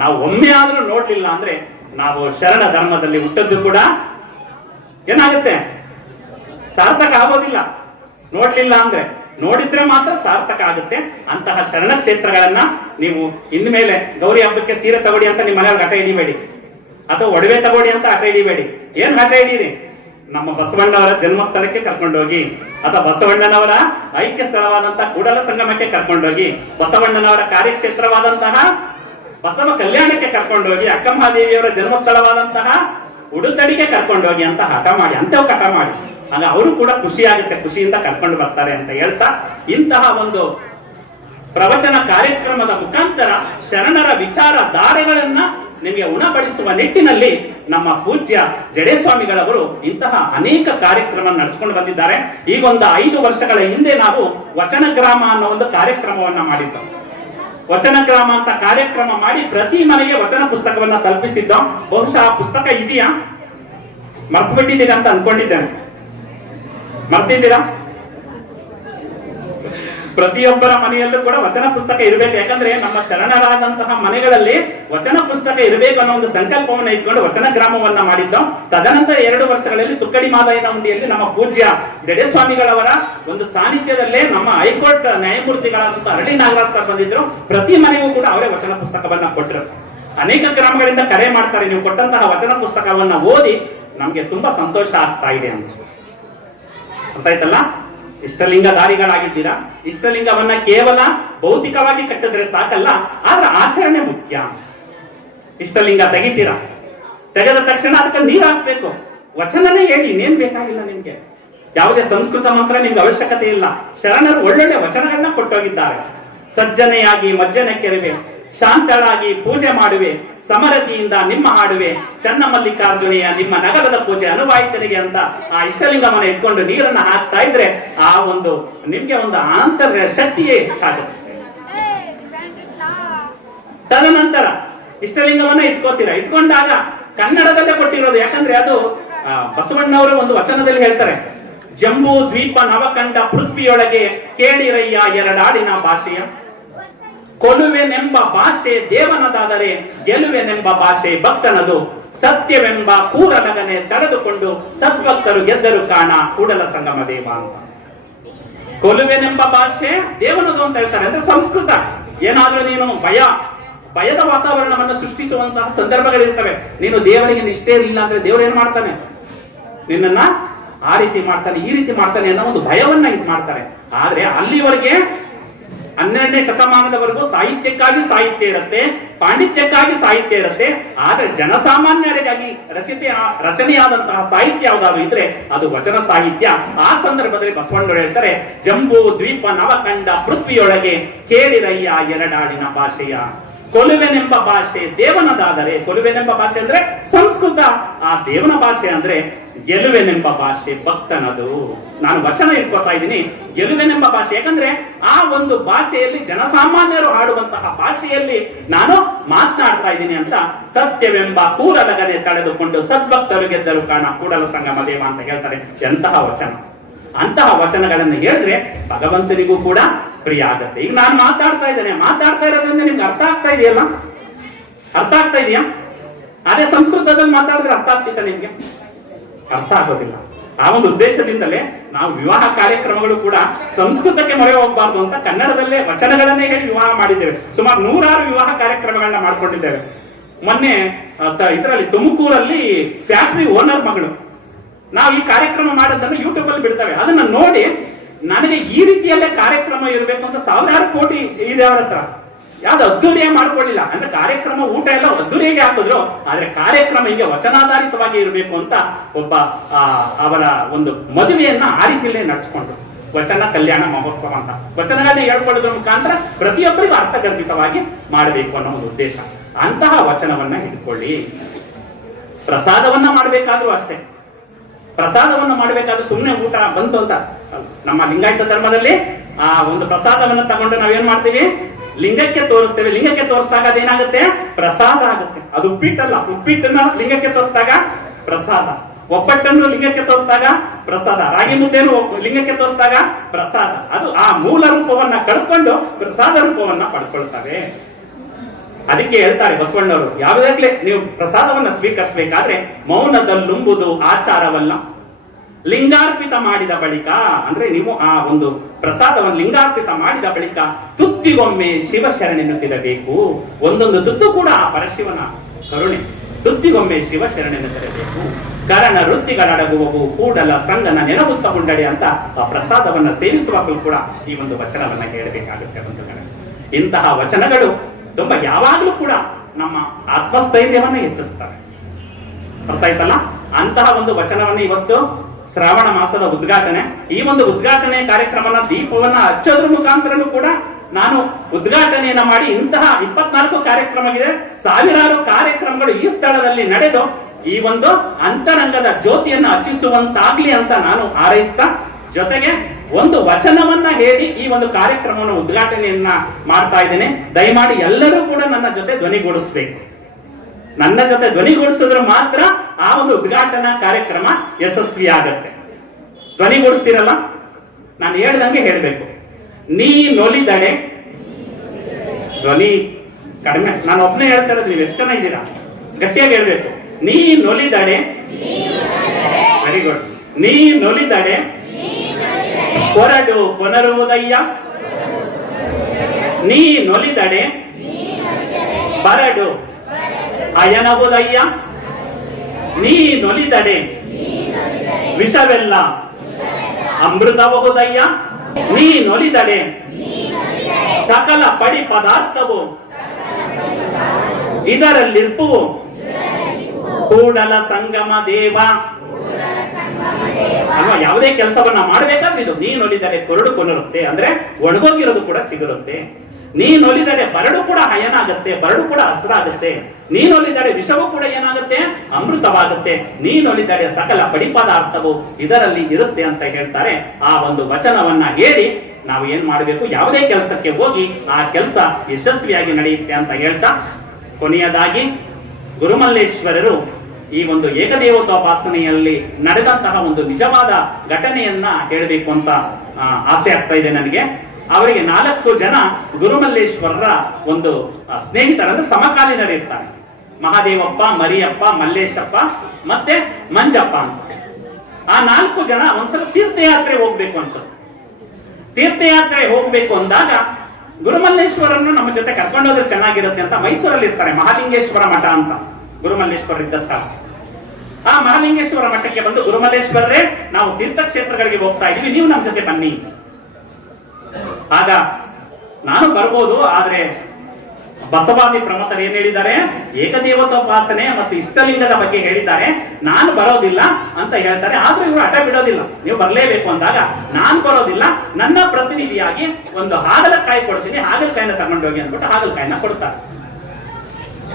ನಾವು ಒಮ್ಮೆ ಆದ್ರೂ ನೋಡ್ಲಿಲ್ಲ ಅಂದ್ರೆ ನಾವು ಶರಣ ಧರ್ಮದಲ್ಲಿ ಹುಟ್ಟದ್ದು ಕೂಡ ಏನಾಗುತ್ತೆ, ಸಾರ್ಥಕ ಆಗೋದಿಲ್ಲ. ನೋಡ್ಲಿಲ್ಲ ಅಂದ್ರೆ, ನೋಡಿದ್ರೆ ಮಾತ್ರ ಸಾರ್ಥಕ ಆಗುತ್ತೆ. ಅಂತಹ ಶರಣ ಕ್ಷೇತ್ರಗಳನ್ನ ನೀವು ಇನ್ಮೇಲೆ ಗೌರಿ ಹಬ್ಬಕ್ಕೆ ಸೀರೆ ತಗೊಡಿ ಅಂತ ನಿಮ್ಮ ಮನೆಯವ್ರಿಗೆ ಹಠ ಹಿಡಿಬೇಡಿ, ಅಥವಾ ಒಡವೆ ತಗೊಡಿ ಅಂತ ಹಠ ಹಿಡಿಬೇಡಿ. ಏನ್ ಹಠ ಹಿಡೀರಿ? ನಮ್ಮ ಬಸವಣ್ಣವರ ಜನ್ಮಸ್ಥಳಕ್ಕೆ ಕರ್ಕೊಂಡೋಗಿ, ಅಥವಾ ಬಸವಣ್ಣನವರ ಐಕ್ಯ ಸ್ಥಳವಾದಂತಹ ಕೂಡಲ ಸಂಗಮಕ್ಕೆ ಕರ್ಕೊಂಡೋಗಿ, ಬಸವಣ್ಣನವರ ಕಾರ್ಯಕ್ಷೇತ್ರವಾದಂತಹ ಬಸವ ಕಲ್ಯಾಣಕ್ಕೆ ಕರ್ಕೊಂಡೋಗಿ, ಅಕ್ಕ ಮಹಾದೇವಿಯವರ ಜನ್ಮಸ್ಥಳವಾದಂತಹ ಉಡುತಡಿಗೆ ಕರ್ಕೊಂಡೋಗಿ ಅಂತ ಹಠ ಮಾಡಿ, ಅಂತವ್ ಹಠ ಮಾಡಿ. ಆಗ ಅವರು ಕೂಡ ಖುಷಿ ಆಗುತ್ತೆ, ಖುಷಿಯಿಂದ ಕರ್ಕೊಂಡು ಬರ್ತಾರೆ ಅಂತ ಹೇಳ್ತಾ, ಇಂತಹ ಒಂದು ಪ್ರವಚನ ಕಾರ್ಯಕ್ರಮದ ಮುಖಾಂತರ ಶರಣರ ವಿಚಾರ ಧಾರೆಗಳನ್ನ ನಿಮಗೆ ಉಣಬಡಿಸುವ ನಿಟ್ಟಿನಲ್ಲಿ ನಮ್ಮ ಪೂಜ್ಯ ಜಡೇಸ್ವಾಮಿಗಳವರು ಇಂತಹ ಅನೇಕ ಕಾರ್ಯಕ್ರಮ ನಡೆಸಿಕೊಂಡು ಬಂದಿದ್ದಾರೆ. ಈಗ ಒಂದು 5 ವರ್ಷಗಳ ಹಿಂದೆ ನಾವು ವಚನ ಗ್ರಾಮ ಅನ್ನೋ ಒಂದು ಕಾರ್ಯಕ್ರಮವನ್ನ ಮಾಡಿದ್ದೆವು. ವಚನ ಗ್ರಾಮ ಅಂತ ಕಾರ್ಯಕ್ರಮ ಮಾಡಿ ಪ್ರತಿ ಮನೆಗೆ ವಚನ ಪುಸ್ತಕವನ್ನ ತಲುಪಿಸಿದ್ದ. ಬಹುಶಃ ಆ ಪುಸ್ತಕ ಇದೆಯಾ, ಮರ್ತು ಬಿಟ್ಟಿದ್ದೀರಾ ಅಂತ ಅನ್ಕೊಂಡಿದ್ದೇನೆ. ಮರ್ತಿದ್ದೀರಾ? ಪ್ರತಿಯೊಬ್ಬರ ಮನೆಯಲ್ಲೂ ಕೂಡ ವಚನ ಪುಸ್ತಕ ಇರಬೇಕು. ಯಾಕಂದ್ರೆ ನಮ್ಮ ಶರಣರಾದಂತಹ ಮನೆಗಳಲ್ಲಿ ವಚನ ಪುಸ್ತಕ ಇರಬೇಕು ಅನ್ನೋ ಒಂದು ಸಂಕಲ್ಪವನ್ನ ಇಟ್ಕೊಂಡು ವಚನ ಗ್ರಾಮವನ್ನ ಮಾಡಿದ್ದು. ತದನಂತರ 2 ವರ್ಷಗಳಲ್ಲಿ ತುಕ್ಕಡಿ ಮಾದಾಯನ ಹುಂಡಿಯಲ್ಲಿ ನಮ್ಮ ಪೂಜ್ಯ ಜಡೇಸ್ವಾಮಿಗಳವರ ಒಂದು ಸಾನ್ನಿಧ್ಯದಲ್ಲೇ ನಮ್ಮ ಹೈಕೋರ್ಟ್ ನ್ಯಾಯಮೂರ್ತಿಗಳಾದಂತಹ ಅರಳಿ ನಾಗರಾಜ್ ಸರ್ ಬಂದಿದ್ರು. ಪ್ರತಿ ಮನೆಗೂ ಕೂಡ ಅವರೇ ವಚನ ಪುಸ್ತಕವನ್ನ ಕೊಟ್ಟರು. ಅನೇಕ ಗ್ರಾಮಗಳಿಂದ ಕರೆ ಮಾಡ್ತಾರೆ, ನೀವು ಕೊಟ್ಟಂತಹ ವಚನ ಪುಸ್ತಕವನ್ನ ಓದಿ ನಮ್ಗೆ ತುಂಬಾ ಸಂತೋಷ ಆಗ್ತಾ ಇದೆ ಅಂತ. ಅರ್ಥ ಆಯ್ತಲ್ಲ? ಇಷ್ಟಲಿಂಗಧಾರಿಗಳಾಗಿದ್ದೀರಾ. ಇಷ್ಟಲಿಂಗವನ್ನ ಕೇವಲ ಭೌತಿಕವಾಗಿ ಕಟ್ಟಿದ್ರೆ ಸಾಕಲ್ಲ, ಆದ್ರೆ ಆಚರಣೆ ಮುಖ್ಯ. ಇಷ್ಟಲಿಂಗ ತೆಗಿತೀರಾ, ತೆಗೆದ ತಕ್ಷಣ ಅದಕ್ಕೆ ನೀರು ಹಾಕ್ಬೇಕು. ವಚನನೇ ಹೇಳಿ, ಇನ್ನೇನ್ ಬೇಕಾಗಿಲ್ಲ ನಿಮ್ಗೆ. ಯಾವುದೇ ಸಂಸ್ಕೃತ ಮಂತ್ರ ನಿಮ್ಗೆ ಅವಶ್ಯಕತೆ ಇಲ್ಲ. ಶರಣರು ಒಳ್ಳೊಳ್ಳೆ ವಚನಗಳನ್ನ ಕೊಟ್ಟೋಗಿದ್ದಾರೆ. ಸಜ್ಜನೆಯಾಗಿ ಮಜ್ಜನೆ ಕೆರೆವೆ, ಶಾಂತಳಾಗಿ ಪೂಜೆ ಮಾಡುವೆ, ಸಮರತಿಯಿಂದ ನಿಮ್ಮ ಹಾಡುವೆ, ಚನ್ನ ಮಲ್ಲಿಕಾರ್ಜುನೆಯ ನಿಮ್ಮ ನಗರದ ಪೂಜೆ ಅನುವಾಯಿತನಿಗೆ ಅಂತ ಆ ಇಷ್ಟಲಿಂಗವನ್ನ ಇಟ್ಕೊಂಡು ನೀರನ್ನ ಹಾಕ್ತಾ ಇದ್ರೆ ಆ ಒಂದು ನಿಮ್ಗೆ ಒಂದು ಆಂತರ್ಯ ಶಕ್ತಿಯೇ ಹೆಚ್ಚಾಗುತ್ತೆ. ತದನಂತರ ಇಷ್ಟಲಿಂಗವನ್ನ ಇಟ್ಕೋತೀರಾ. ಇಟ್ಕೊಂಡಾಗ ಕನ್ನಡದಲ್ಲೇ ಕೊಟ್ಟಿರೋದು. ಯಾಕಂದ್ರೆ ಅದು ಬಸವಣ್ಣವರು ಒಂದು ವಚನದಲ್ಲಿ ಹೇಳ್ತಾರೆ, ಜಂಬೂ ದ್ವೀಪ ನವಕಂಡ ಪೃಥ್ವಿಯೊಳಗೆ ಕೇಳಿರಯ್ಯ ಎರಡಾಡಿನ ಭಾಷೆಯ, ಕೊಲುವೆನೆಂಬ ಭಾಷೆ ದೇವನದಾದರೆ ಗೆಲುವೆನೆಂಬ ಭಾಷೆ ಭಕ್ತನದು, ಸತ್ಯವೆಂಬ ಕೂರಲಗನೆ ತಡೆದುಕೊಂಡು ಸದ್ಭಕ್ತರು ಗೆದ್ದರು ಕಾಣ ಕೂಡಲ ಸಂಗಮ ದೇವ ಅಂತ. ಕೊಲುವೆನೆಂಬ ಭಾಷೆ ದೇವನದು ಅಂತ ಹೇಳ್ತಾರೆ. ಅಂದ್ರೆ ಸಂಸ್ಕೃತ. ಏನಾದ್ರೂ ನೀನು ಭಯದ ವಾತಾವರಣವನ್ನು ಸೃಷ್ಟಿಸುವಂತಹ ಸಂದರ್ಭಗಳಿರ್ತವೆ. ನೀನು ದೇವರಿಗೆ ನಿಷ್ಠೆ ಇಲ್ಲ ಅಂದ್ರೆ ದೇವರು ಏನ್ ಮಾಡ್ತಾನೆ? ನಿನ್ನನ್ನ ಆ ರೀತಿ ಮಾಡ್ತಾನೆ, ಈ ರೀತಿ ಮಾಡ್ತಾನೆ ಅನ್ನೋ ಒಂದು ಭಯವನ್ನ ಇದು ಮಾಡ್ತಾರೆ. ಆದ್ರೆ ಅಲ್ಲಿವರೆಗೆ 12ನೇ ಶತಮಾನದವರೆಗೂ ಸಾಹಿತ್ಯಕ್ಕಾಗಿ ಸಾಹಿತ್ಯ ಇರುತ್ತೆ, ಪಾಂಡಿತ್ಯಕ್ಕಾಗಿ ಸಾಹಿತ್ಯ ಇರುತ್ತೆ. ಆದ್ರೆ ಜನಸಾಮಾನ್ಯರಿಗಾಗಿ ರಚನೆಯಾದಂತಹ ಸಾಹಿತ್ಯ ಯಾವ್ದಾದ್ರು ಇದ್ರೆ ಅದು ವಚನ ಸಾಹಿತ್ಯ. ಆ ಸಂದರ್ಭದಲ್ಲಿ ಬಸವಣ್ಣರು ಹೇಳ್ತಾರೆ, ಜಂಬೂ ದ್ವೀಪ ನವಕಂಡ ಪೃಥ್ವಿಯೊಳಗೆ ಕೇಳಿರಯ್ಯ ಎರಡಾಡಿನ ಭಾಷೆಯ, ಕೊಲುವೆನೆಂಬ ಭಾಷೆ ದೇವನದಾದರೆ. ಕೊಲುವೆನೆಂಬ ಭಾಷೆ ಅಂದ್ರೆ ಸಂಸ್ಕೃತ, ಆ ದೇವನ ಭಾಷೆ ಅಂದ್ರೆ ಗೆಲುವೆನೆಂಬ ಭಾಷೆ ಭಕ್ತನದು. ನಾನು ವಚನ ಇಟ್ಕೊತಾ ಇದ್ದೀನಿ, ಗೆಲುವೆನೆಂಬ ಭಾಷೆ. ಯಾಕಂದ್ರೆ ಆ ಒಂದು ಭಾಷೆಯಲ್ಲಿ ಜನಸಾಮಾನ್ಯರು ಹಾಡುವಂತಹ ಭಾಷೆಯಲ್ಲಿ ನಾನು ಮಾತನಾಡ್ತಾ ಇದ್ದೀನಿ ಅಂತ. ಸತ್ಯವೆಂಬ ಕೂರಲಗನೆ ತಡೆದುಕೊಂಡು ಸದ್ಭಕ್ತರು ಗೆದ್ದರು ಕಾಣ ಕೂಡಲ ಸಂಗಮ ದೇವ ಅಂತ ಹೇಳ್ತಾರೆ. ಎಂತಹ ವಚನ! ಅಂತಹ ವಚನಗಳನ್ನು ಹೇಳಿದ್ರೆ ಭಗವಂತನಿಗೂ ಕೂಡ ಪ್ರಿಯ ಆಗತ್ತೆ. ಈಗ ನಾನು ಮಾತಾಡ್ತಾ ಇರೋದ್ರಿಂದ ನಿಮ್ಗೆ ಅರ್ಥ ಆಗ್ತಾ ಇದೆಯಲ್ಲ? ಅರ್ಥ ಆಗ್ತಾ ಇದೆಯಾ? ಅದೇ ಸಂಸ್ಕೃತದಲ್ಲಿ ಮಾತಾಡಿದ್ರೆ ಅರ್ಥ ಆಗ್ತಿತ್ತ ನಿಮ್ಗೆ? ಅರ್ಥ ಆಗೋದಿಲ್ಲ. ಆ ಒಂದು ಉದ್ದೇಶದಿಂದಲೇ ನಾವು ವಿವಾಹ ಕಾರ್ಯಕ್ರಮಗಳು ಕೂಡ ಸಂಸ್ಕೃತಕ್ಕೆ ಮೊರೆ ಹೋಗಬಾರ್ದು ಅಂತ ಕನ್ನಡದಲ್ಲೇ ವಚನಗಳನ್ನೇ ಹೇಳಿ ವಿವಾಹ ಮಾಡಿದ್ದೇವೆ. ಸುಮಾರು 100 ವಿವಾಹ ಕಾರ್ಯಕ್ರಮಗಳನ್ನ ಮಾಡ್ಕೊಂಡಿದ್ದೇವೆ. ಮೊನ್ನೆ ಇದರಲ್ಲಿ ತುಮಕೂರಲ್ಲಿ ಫ್ಯಾಕ್ಟರಿ ಓನರ್ ಮಗಳು ನಾವು ಈ ಕಾರ್ಯಕ್ರಮ ಮಾಡೋದನ್ನ ಯೂಟ್ಯೂಬ್ ಅಲ್ಲಿ ಬಿಡ್ತೇವೆ. ಅದನ್ನ ನೋಡಿ ನನಗೆ ಈ ರೀತಿಯಲ್ಲೇ ಕಾರ್ಯಕ್ರಮ ಇರಬೇಕು ಅಂತ 1000 ಕೋಟಿ ಇದೆ ಅವ್ರ ಹತ್ರ. ಯಾವ್ದು ಅದ್ದೂರಿಯಾಗಿ ಮಾಡ್ಕೊಳ್ಳಿಲ್ಲ. ಅಂದ್ರೆ ಕಾರ್ಯಕ್ರಮ ಊಟ ಎಲ್ಲ ಅದ್ದೂರಿಯಾಗಿ ಹಾಕಿದ್ರು, ಆದ್ರೆ ಕಾರ್ಯಕ್ರಮ ಹೀಗೆ ವಚನಾಧಾರಿತವಾಗಿ ಇರಬೇಕು ಅಂತ ಒಬ್ಬ ಅವರ ಒಂದು ಮದುವೆಯನ್ನ ಆ ರೀತಿಯಲ್ಲೇ ನಡೆಸ್ಕೊಂಡ್ರು. ವಚನ ಕಲ್ಯಾಣ ಮಹೋತ್ಸವ ಅಂತ ವಚನಗಳನ್ನ ಹೇಳ್ಕೊಳ್ಳೋದ್ರ ಮುಖಾಂತರ ಪ್ರತಿಯೊಬ್ಬರಿಗೂ ಅರ್ಥಗರ್ಭಿತವಾಗಿ ಮಾಡಬೇಕು ಅನ್ನೋ ಒಂದು ಉದ್ದೇಶ. ಅಂತಹ ವಚನವನ್ನ ಹಿಡ್ಕೊಳ್ಳಿ. ಪ್ರಸಾದವನ್ನ ಮಾಡಬೇಕಾದ್ರೂ ಅಷ್ಟೇ. ಪ್ರಸಾದವನ್ನು ಮಾಡಬೇಕಾದ್ರೆ ಸುಮ್ಮನೆ ಊಟ ಬಂತು ಅಂತ ನಮ್ಮ ಲಿಂಗಾಯತ ಧರ್ಮದಲ್ಲಿ ಆ ಒಂದು ಪ್ರಸಾದವನ್ನ ತಗೊಂಡು ನಾವೇನ್ ಮಾಡ್ತೀವಿ? ಲಿಂಗಕ್ಕೆ ತೋರಿಸ್ತೇವೆ. ಲಿಂಗಕ್ಕೆ ತೋರಿಸಿದಾಗ ಅದೇನಾಗುತ್ತೆ? ಪ್ರಸಾದ ಆಗುತ್ತೆ. ಅದು ಉಪ್ಪಿಟ್ಟಲ್ಲ. ಉಪ್ಪಿಟ್ಟನ್ನ ಲಿಂಗಕ್ಕೆ ತೋರಿಸಿದಾಗ ಪ್ರಸಾದ, ಒಬ್ಬಟ್ಟನ್ನು ಲಿಂಗಕ್ಕೆ ತೋರಿಸಿದಾಗ ಪ್ರಸಾದ, ರಾಗಿ ಮುದ್ದೆಯನ್ನು ಲಿಂಗಕ್ಕೆ ತೋರಿಸಿದಾಗ ಪ್ರಸಾದ. ಅದು ಆ ಮೂಲ ರೂಪವನ್ನ ಕಳ್ಕೊಂಡು ಪ್ರಸಾದ ರೂಪವನ್ನ ಪಡ್ಕೊಳ್ತವೆ. ಅದಕ್ಕೆ ಹೇಳ್ತಾರೆ ಬಸವಣ್ಣವರು, ಯಾವುದಾಗ್ಲೇ ನೀವು ಪ್ರಸಾದವನ್ನ ಸ್ವೀಕರಿಸಬೇಕಾದ್ರೆ ಮೌನದಲ್ಲುಂಬುದು ಆಚಾರವಲ್ಲ, ಲಿಂಗಾರ್ಪಿತ ಮಾಡಿದ ಬಳಿಕ. ಅಂದ್ರೆ ನೀವು ಆ ಒಂದು ಪ್ರಸಾದವನ್ನು ಲಿಂಗಾರ್ಪಿತ ಮಾಡಿದ ಬಳಿಕ ತುತ್ತಿಗೊಮ್ಮೆ ಶಿವಶರಣೆನ್ನುತ್ತಿರಬೇಕು. ಒಂದೊಂದು ತುತ್ತು ಕೂಡ ಆ ಪರಶಿವನ ಕರುಣೆ. ತುತ್ತಿಗೊಮ್ಮೆ ಶಿವಶರಣೆನ್ನುತ್ತಿರಬೇಕು. ಕರಣ ವೃತ್ತಿಗಳಡಗುವವು ಕೂಡಲ ಸಂಗನ ನೆನಗುತ್ತ ಉಂಡಡೆ ಅಂತ ಆ ಪ್ರಸಾದವನ್ನ ಸೇವಿಸುವಾಗಲೂ ಕೂಡ ಈ ಒಂದು ವಚನವನ್ನ ಹೇಳಬೇಕಾಗುತ್ತೆ ಬಂಧುಗಳೇ. ಇಂತಹ ವಚನಗಳು ತುಂಬಾ ಯಾವಾಗಲೂ ಕೂಡ ನಮ್ಮ ಆತ್ಮಸ್ಥೈರ್ಯವನ್ನ ಹೆಚ್ಚಿಸ್ತವೆ. ಅರ್ಥ ಆಯ್ತಲ್ಲ? ಅಂತಹ ಒಂದು ವಚನವನ್ನ ಇವತ್ತು ಶ್ರಾವಣ ಮಾಸದ ಉದ್ಘಾಟನೆ, ಈ ಒಂದು ಉದ್ಘಾಟನೆ ಕಾರ್ಯಕ್ರಮನ ದೀಪವನ್ನ ಹಚ್ಚೋದ್ರ ಮುಖಾಂತರನು ಕೂಡ ನಾನು ಉದ್ಘಾಟನೆಯನ್ನ ಮಾಡಿ ಇಂತಹ 24 ಕಾರ್ಯಕ್ರಮವಿದೆ, ಸಾವಿರಾರು ಕಾರ್ಯಕ್ರಮಗಳು ಈ ಸ್ಥಳದಲ್ಲಿ ನಡೆದು ಈ ಒಂದು ಅಂತರಂಗದ ಜ್ಯೋತಿಯನ್ನು ಹಚ್ಚಿಸುವಂತಾಗ್ಲಿ ಅಂತ ನಾನು ಹಾರೈಸ್ತಾ, ಜೊತೆಗೆ ಒಂದು ವಚನವನ್ನ ಹೇಳಿ ಈ ಒಂದು ಕಾರ್ಯಕ್ರಮವನ್ನು ಉದ್ಘಾಟನೆಯನ್ನ ಮಾಡ್ತಾ ಇದ್ದೇನೆ. ದಯಮಾಡಿ ಎಲ್ಲರೂ ಕೂಡ ನನ್ನ ಜೊತೆ ಧ್ವನಿಗೂಡಿಸ್ಬೇಕು. ನನ್ನ ಜೊತೆ ಧ್ವನಿಗೂಡಿಸಿದ್ರೆ ಮಾತ್ರ ಆ ಒಂದು ಉದ್ಘಾಟನಾ ಕಾರ್ಯಕ್ರಮ ಯಶಸ್ವಿ ಆಗತ್ತೆ. ಧ್ವನಿಗೂಡಿಸ್ತೀರಲ್ಲ? ನಾನು ಹೇಳ್ದಂಗೆ ಹೇಳ್ಬೇಕು. ನೀ ನೊಲಿದಡೆ, ಧ್ವನಿ ಕಡಿಮೆ, ನಾನು ಒಬ್ಬನೇ ಹೇಳ್ತಾ ಇರೋದು, ನೀವು ಎಷ್ಟು ಜನ ಇದ್ದೀರಾ? ಗಟ್ಟಿಯಾಗಿ ಹೇಳ್ಬೇಕು. ನೀ ನೊಲಿದಡೆ, ವೆರಿ ಗುಡ್. ನೀ ನೊಲಿದಡೆ ಕೊರಡು ಪುನರುದಯ್ಯ, ನೀ ನೊಲಿದಡೆ ಬರಡು ಅಯನವುದಯ್ಯ, ನೀ ನೊಲಿದಡೆ ವಿಷವೆಲ್ಲ ಅಮೃತಬಹುದಯ್ಯ, ನೀ ನೊಲಿದಡೆ ಸಕಲ ಪಡಿ ಪದಾರ್ಥವು ಇದರಲ್ಲಿರ್ಪುವು ಕೂಡಲ ಸಂಗಮ ದೇವ. ಅಲ್ವಾ? ಯಾವುದೇ ಕೆಲಸವನ್ನ ಮಾಡಬೇಕಾದ್ರೆ ಇದು ನೀ ನೊಲಿದರೆ ಕೊರಡು ಕೊನರುತ್ತೆ, ಅಂದ್ರೆ ಒಣಗೋಗಿರೋದು ಕೂಡ ಚಿಗುರುತ್ತೆ. ನೀ ನೊಲಿದರೆ ಬರಡು ಕೂಡ ಹಯನಾಗುತ್ತೆ, ಬರಡು ಕೂಡ ಹಸಿರಾಗುತ್ತೆ. ನೀ ನೊಲಿದರೆ ವಿಷವು ಕೂಡ ಏನಾಗುತ್ತೆ? ಅಮೃತವಾಗುತ್ತೆ. ನೀ ನೊಲಿದರೆ ಸಕಲ ಪಡಿಪದಾರ್ಥವು ಇದರಲ್ಲಿ ಇರುತ್ತೆ ಅಂತ ಹೇಳ್ತಾರೆ. ಆ ಒಂದು ವಚನವನ್ನ ಹೇಳಿ ನಾವು ಏನ್ ಮಾಡಬೇಕು? ಯಾವುದೇ ಕೆಲಸಕ್ಕೆ ಹೋಗಿ ಆ ಕೆಲಸ ಯಶಸ್ವಿಯಾಗಿ ನಡೆಯುತ್ತೆ ಅಂತ ಹೇಳ್ತಾ, ಕೊನೆಯದಾಗಿ ಗುರುಮಲ್ಲೇಶ್ವರರು ಈ ಒಂದು ಏಕದೇವತೋಪಾಸನೆಯಲ್ಲಿ ನಡೆದಂತಹ ಒಂದು ನಿಜವಾದ ಘಟನೆಯನ್ನ ಹೇಳಬೇಕು ಅಂತ ಆಸೆ ಆಗ್ತಾ ಇದೆ ನನಗೆ. ಅವರಿಗೆ 4 ಜನ ಗುರುಮಲ್ಲೇಶ್ವರರ ಒಂದು ಸ್ನೇಹಿತರಂದ್ರೆ ಸಮಕಾಲೀನರಿರ್ತಾರೆ. ಮಹಾದೇವಪ್ಪ, ಮರಿಯಪ್ಪ, ಮಲ್ಲೇಶಪ್ಪ ಮತ್ತೆ ಮಂಜಪ್ಪ ಅಂತ. ಆ 4 ಜನ ಒಂದ್ಸಲ ತೀರ್ಥಯಾತ್ರೆ ಹೋಗ್ಬೇಕು ಅನ್ಸುತ್ತೆ. ತೀರ್ಥಯಾತ್ರೆ ಹೋಗ್ಬೇಕು ಅಂದಾಗ ಗುರುಮಲ್ಲೇಶ್ವರನ್ನು ನಮ್ಮ ಜೊತೆ ಕರ್ಕೊಂಡೋದ್ರೆ ಚೆನ್ನಾಗಿರುತ್ತೆ ಅಂತ ಮೈಸೂರಲ್ಲಿ ಇರ್ತಾರೆ. ಮಹಾಲಿಂಗೇಶ್ವರ ಮಠ ಅಂತ ಗುರುಮಲ್ಲೇಶ್ವರ ಇದ್ದ ಸ್ಥಳ. ಆ ಮಹಾಲಿಂಗೇಶ್ವರ ಮಠಕ್ಕೆ ಬಂದು, ಗುರುಮಲ್ಲೇಶ್ವರರೇ, ನಾವು ತೀರ್ಥಕ್ಷೇತ್ರಗಳಿಗೆ ಹೋಗ್ತಾ ಇದೀವಿ, ನೀವು ನಮ್ಮ ಜೊತೆ ಬನ್ನಿ. ಆಗ ನಾನು ಬರ್ಬೋದು, ಆದ್ರೆ ಬಸವಾದಿ ಪ್ರಮಥರು ಏನ್ ಹೇಳಿದ್ದಾರೆ? ಏಕದೇವತೋಪಾಸನೆ ಮತ್ತು ಇಷ್ಟಲಿಂಗದ ಬಗ್ಗೆ ಹೇಳಿದ್ದಾರೆ, ನಾನು ಬರೋದಿಲ್ಲ ಅಂತ ಹೇಳ್ತಾರೆ. ಆದ್ರೂ ಇವರು ಹಠ ಬಿಡೋದಿಲ್ಲ, ನೀವು ಬರ್ಲೇಬೇಕು ಅಂದಾಗ ನಾನು ಬರೋದಿಲ್ಲ, ನನ್ನ ಪ್ರತಿನಿಧಿಯಾಗಿ ಒಂದು ಹಾಗಲಕಾಯಿ ಕೊಡ್ತೀನಿ, ಹಾಗಲಕಾಯಿನ ತಗೊಂಡೋಗಿ ಅಂದ್ಬಿಟ್ಟು ಹಾಗಲಕಾಯಿನ ಕೊಡ್ತಾರೆ.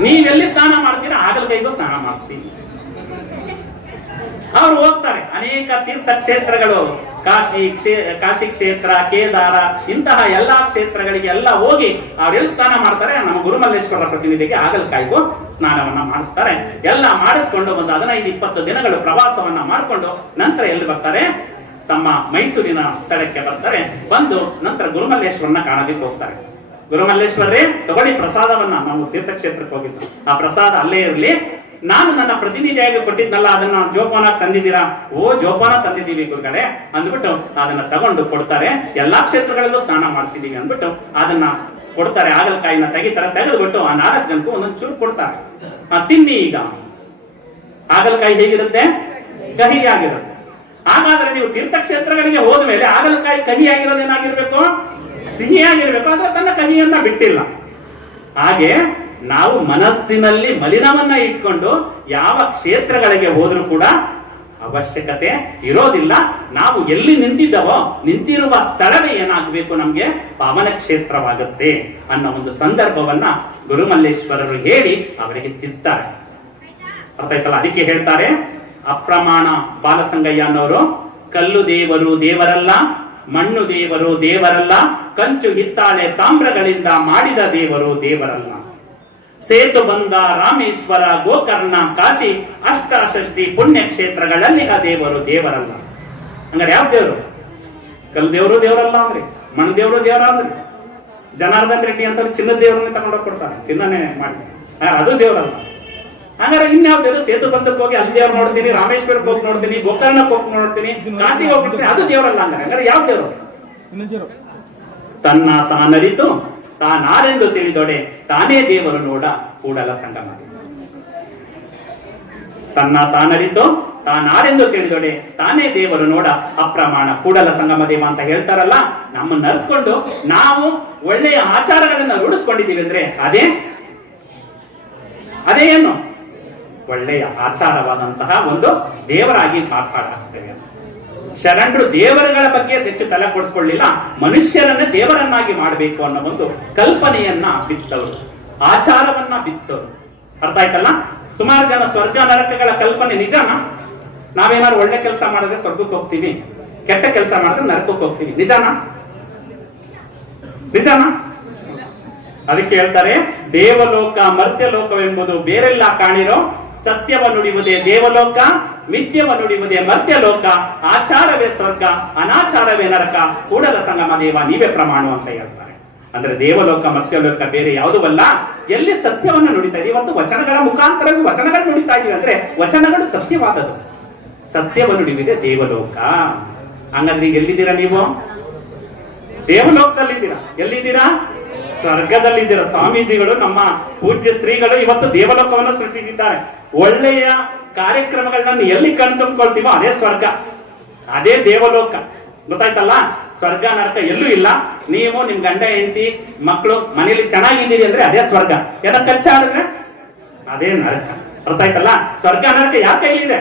ನೀವೆಲ್ಲಿ ಸ್ನಾನ ಮಾಡ್ತೀರಾ ಹಾಗಲಕಾಯಿಗೂ ಸ್ನಾನ ಮಾಡಿಸ್ತೀನಿ. ಅವರು ಹೋಗ್ತಾರೆ. ಅನೇಕ ತೀರ್ಥ ಕ್ಷೇತ್ರಗಳು, ಕಾಶಿ ಕ್ಷೇತ್ರ, ಕೇದಾರ, ಇಂತಹ ಎಲ್ಲಾ ಕ್ಷೇತ್ರಗಳಿಗೆ ಎಲ್ಲ ಹೋಗಿ ಅವ್ರೆಲ್ಲಿ ಸ್ನಾನ ಮಾಡ್ತಾರೆ? ನಮ್ಮ ಗುರುಮಲ್ಲೇಶ್ವರ ಪ್ರತಿನಿಧಿಗೆ ಹಾಗಲಕಾಯಿಗೂ ಸ್ನಾನವನ್ನ ಮಾಡಿಸ್ತಾರೆ. ಎಲ್ಲ ಮಾಡಿಸ್ಕೊಂಡು ಒಂದು 15-20 ದಿನಗಳು ಪ್ರವಾಸವನ್ನ ಮಾಡಿಕೊಂಡು ನಂತರ ಎಲ್ಲಿ ಬರ್ತಾರೆ? ತಮ್ಮ ಮೈಸೂರಿನ ಸ್ಥಳಕ್ಕೆ ಬರ್ತಾರೆ. ಬಂದು ನಂತರ ಗುರುಮಲ್ಲೇಶ್ವರನ ಕಾಣೋದಕ್ಕೆ ಹೋಗ್ತಾರೆ. ಗುರುಮಲ್ಲೇಶ್ವರರೇ, ತಗೊಳ್ಳಿ ಪ್ರಸಾದವನ್ನ, ನಾವು ತೀರ್ಥಕ್ಷೇತ್ರಕ್ಕೆ ಹೋಗಿದ್ದು, ಆ ಪ್ರಸಾದ ಅಲ್ಲೇ ಇರಲಿ, ನಾನು ನನ್ನ ಪ್ರತಿನಿಧಿಯಾಗಿ ಕೊಟ್ಟಿದ್ನಲ್ಲ ಅದನ್ನ ಜೋಪಾನ ತಂದಿದ್ದೀರಾ? ಓ, ಜೋಪಾನ ತಂದಿದ್ದೀವಿ ಗುರುಗಳೇ ಅಂದ್ಬಿಟ್ಟು ಅದನ್ನ ತಗೊಂಡು ಕೊಡ್ತಾರೆ. ಎಲ್ಲಾ ಕ್ಷೇತ್ರಗಳಲ್ಲೂ ಸ್ನಾನ ಮಾಡಿಸಿದೀವಿ ಅಂದ್ಬಿಟ್ಟು ಅದನ್ನ ಕೊಡ್ತಾರೆ. ಹಾಗಲಕಾಯಿನ ತೆಗಿತಾರೆ. ತೆಗೆದ್ಬಿಟ್ಟು ಆ 4 ಜನಕ್ಕೂ ಒಂದೊಂದು ಚೂರು ಕೊಡ್ತಾರೆ. ತಿನ್ನಿ. ಈಗ ಹಾಗಲಕಾಯಿ ಹೇಗಿರುತ್ತೆ? ಕಹಿಯಾಗಿರುತ್ತೆ. ಹಾಗಾದ್ರೆ ನೀವು ತೀರ್ಥಕ್ಷೇತ್ರಗಳಿಗೆ ಹೋದ ಮೇಲೆ ಹಾಗಲಕಾಯಿ ಕಹಿಯಾಗಿರೋದೇನಾಗಿರ್ಬೇಕು? ಸಿಹಿಯಾಗಿರ್ಬೇಕು. ಆದ್ರೆ ತನ್ನ ಕಹಿಯನ್ನ ಬಿಟ್ಟಿಲ್ಲ. ಹಾಗೆ ನಾವು ಮನಸ್ಸಿನಲ್ಲಿ ಮಲಿನವನ್ನ ಇಟ್ಕೊಂಡು ಯಾವ ಕ್ಷೇತ್ರಗಳಿಗೆ ಹೋದ್ರೂ ಕೂಡ ಅವಶ್ಯಕತೆ ಇರೋದಿಲ್ಲ. ನಾವು ಎಲ್ಲಿ ನಿಂತಿದ್ದವೋ ನಿಂತಿರುವ ಸ್ಥಳವೇ ಏನಾಗಬೇಕು? ನಮ್ಗೆ ಪಾವನ ಕ್ಷೇತ್ರವಾಗುತ್ತೆ ಅನ್ನೋ ಒಂದು ಸಂದರ್ಭವನ್ನ ಗುರುಮಲ್ಲೇಶ್ವರರು ಹೇಳಿ ಅವರಿಗೆ ತಿರ್ತಾರೆ. ಅರ್ಥ ಆಯ್ತಲ್ಲ? ಅದಕ್ಕೆ ಹೇಳ್ತಾರೆ, ಅಪ್ರಮಾಣ ಬಾಲಸಂಗಯ್ಯ ಅನ್ನೋರು, ಕಲ್ಲು ದೇವರು ದೇವರಲ್ಲ, ಮಣ್ಣು ದೇವರು ದೇವರಲ್ಲ, ಕಂಚು ಹಿತ್ತಾಳೆ ತಾಮ್ರಗಳಿಂದ ಮಾಡಿದ ದೇವರು ದೇವರಲ್ಲ, ಸೇತು ಬಂದ ರಾಮೇಶ್ವರ, ಗೋಕರ್ಣ, ಕಾಶಿ, ಅಷ್ಟಾಷಷ್ಟಿ ಪುಣ್ಯ ಕ್ಷೇತ್ರಗಳಲ್ಲಿ ಆ ದೇವರು ದೇವರಲ್ಲ. ಹಂಗಾರೆ ಯಾವ ದೇವರು? ಕಲ್ಲು ದೇವರು ದೇವರಲ್ಲ ಅಂದ್ರಿ, ಮಣ್ಣು ದೇವರು ದೇವರ ಅಂದ್ರಿ. ಜನಾರ್ದನ್ ರೆಡ್ಡಿ ಅಂತ ಚಿನ್ನದ ದೇವರನ್ನೇ ತಗೊಂಡೋಗಿ ಕೊಡ್ತಾರೆ, ಚಿನ್ನನೇ ಮಾಡಿ, ಅದು ದೇವರಲ್ಲ. ಹಂಗಾರೆ ಇನ್ಯಾವ ದೇವರು? ಸೇತು ಬಂದಕ್ಕೆ ಹೋಗಿ ಅಲ್ಲಿ ದೇವ್ರು ನೋಡ್ತೀನಿ, ರಾಮೇಶ್ವರಕ್ಕೆ ಹೋಗಿ ನೋಡ್ತೀನಿ, ಗೋಕರ್ಣಕ್ಕೆ ಹೋಗಿ ನೋಡ್ತೀನಿ, ಕಾಶಿಗೆ ಹೋಗ್ಬಿಡ್ತೀನಿ, ಅದು ದೇವರಲ್ಲ. ಹಂಗಾರೆ ಯಾವ ದೇವರು? ತನ್ನ ತಾನರಿತು ತಾನಾರೆಂದು ತಿಳಿದೊಡೆ ತಾನೇ ದೇವರು ನೋಡ ಕೂಡಲ ಸಂಗಮ. ತನ್ನ ತಾನರಿತು ತಾನಾರೆಂದು ತಿಳಿದೊಡೆ ತಾನೇ ದೇವರು ನೋಡ ಅಪ್ರಮಾಣ ಕೂಡಲ ಸಂಗಮ ದೇವ ಅಂತ ಹೇಳ್ತಾರಲ್ಲ. ನಮ್ಮನ್ನ ಅರ್ತ್ಕೊಂಡು ನಾವು ಒಳ್ಳೆಯ ಆಚಾರಗಳನ್ನ ರೂಢಿಸ್ಕೊಂಡಿದ್ದೀವಿ ಅಂದ್ರೆ ಅದೇ ಏನು? ಒಳ್ಳೆಯ ಆಚಾರವಾದಂತಹ ಒಂದು ದೇವರಾಗಿ ಮಾರ್ಪಾಡಾಗ್ತೇವೆ. ಶರಣರು ದೇವರುಗಳ ಬಗ್ಗೆ ಹೆಚ್ಚು ತಲೆ ಕೊಡಿಸ್ಕೊಳ್ಳಿಲ್ಲ, ಮನುಷ್ಯರನ್ನೇ ದೇವರನ್ನಾಗಿ ಮಾಡಬೇಕು ಅನ್ನೋ ಒಂದು ಕಲ್ಪನೆಯನ್ನ ಬಿತ್ತವರು, ಆಚಾರವನ್ನ ಬಿತ್ತವರು. ಅರ್ಥ ಆಯ್ತಲ್ಲ? ಸುಮಾರು ಜನ ಸ್ವರ್ಗ ನರಕಗಳ ಕಲ್ಪನೆ ನಿಜನಾ? ನಾವೇನಾದ್ರು ಒಳ್ಳೆ ಕೆಲಸ ಮಾಡಿದ್ರೆ ಸ್ವರ್ಗಕ್ಕೆ ಹೋಗ್ತೀವಿ, ಕೆಟ್ಟ ಕೆಲಸ ಮಾಡಿದ್ರೆ ನರಕಕ್ಕೆ ಹೋಗ್ತೀವಿ, ನಿಜನಾ? ನಿಜನಾ? ಅದಕ್ಕೆ ಹೇಳ್ತಾರೆ, ದೇವಲೋಕ ಮರ್ತ್ಯಲೋಕವೆಂಬುದು ಬೇರೆಲ್ಲ ಕಾಣಿರೋ, ಸತ್ಯವ ನುಡಿಯುವುದೇ ದೇವಲೋಕ, ಮಿಥ್ಯವ ನುಡಿಯುವುದೇ ಮರ್ತ್ಯಲೋಕ, ಆಚಾರವೇ ಸ್ವರ್ಗ, ಅನಾಚಾರವೇ ನರಕ, ಕೂಡಲ ಸಂಗಮ ದೇವ ನೀವೇ ಪ್ರಮಾಣ ಅಂತ ಹೇಳ್ತಾರೆ. ಅಂದ್ರೆ ದೇವಲೋಕ ಮರ್ತ್ಯಲೋಕ ಬೇರೆ ಯಾವುದೂ ಅಲ್ಲ, ಎಲ್ಲಿ ಸತ್ಯವನ್ನು ನುಡಿತಾ ಇದೀವಿ. ಇವತ್ತು ವಚನಗಳ ಮುಖಾಂತರವಾಗಿ ವಚನಗಳು ನುಡಿತಾ ಇದೀವಿ ಅಂದ್ರೆ ವಚನಗಳು ಸತ್ಯವಾದದ್ದು, ಸತ್ಯವನ್ನು ನುಡಿಯುವುದೇ ದೇವಲೋಕ. ಹಂಗಂದ್ರೆ ಈಗ ಎಲ್ಲಿದ್ದೀರಾ ನೀವು? ದೇವಲೋಕದಲ್ಲಿದ್ದೀರಾ. ಎಲ್ಲಿದ್ದೀರಾ? ಸ್ವರ್ಗದಲ್ಲಿದ್ದೀರಾ. ಸ್ವಾಮೀಜಿಗಳು, ನಮ್ಮ ಪೂಜ್ಯ ಶ್ರೀಗಳು ಇವತ್ತು ದೇವಲೋಕವನ್ನು ಸೃಷ್ಟಿಸಿದ್ದಾರೆ. ಒಳ್ಳೆಯ ಕಾರ್ಯಕ್ರಮಗಳನ್ನ ಎಲ್ಲಿ ಕಣ್ತುಂಬ್ಕೊಳ್ತೀವೋ ಅದೇ ಸ್ವರ್ಗ, ಅದೇ ದೇವಲೋಕ. ಗೊತ್ತಾಯ್ತಲ್ಲ? ಸ್ವರ್ಗ ನರಕ ಎಲ್ಲೂ ಇಲ್ಲ. ನೀವು ನಿಮ್ ಗಂಡ ಹೆಂಡತಿ ಮಕ್ಕಳು ಮನೇಲಿ ಚೆನ್ನಾಗಿದ್ದೀರಿ ಅಂದ್ರೆ ಅದೇ ಸ್ವರ್ಗ, ಏನೋ ಕಚ್ಚಾಡಿದ್ರೆ ಅದೇ ನರಕ. ಅರ್ಥ ಆಯ್ತಲ್ಲ? ಸ್ವರ್ಗ ನರಕ ಯಾರ ಕೈಲಿದೆ?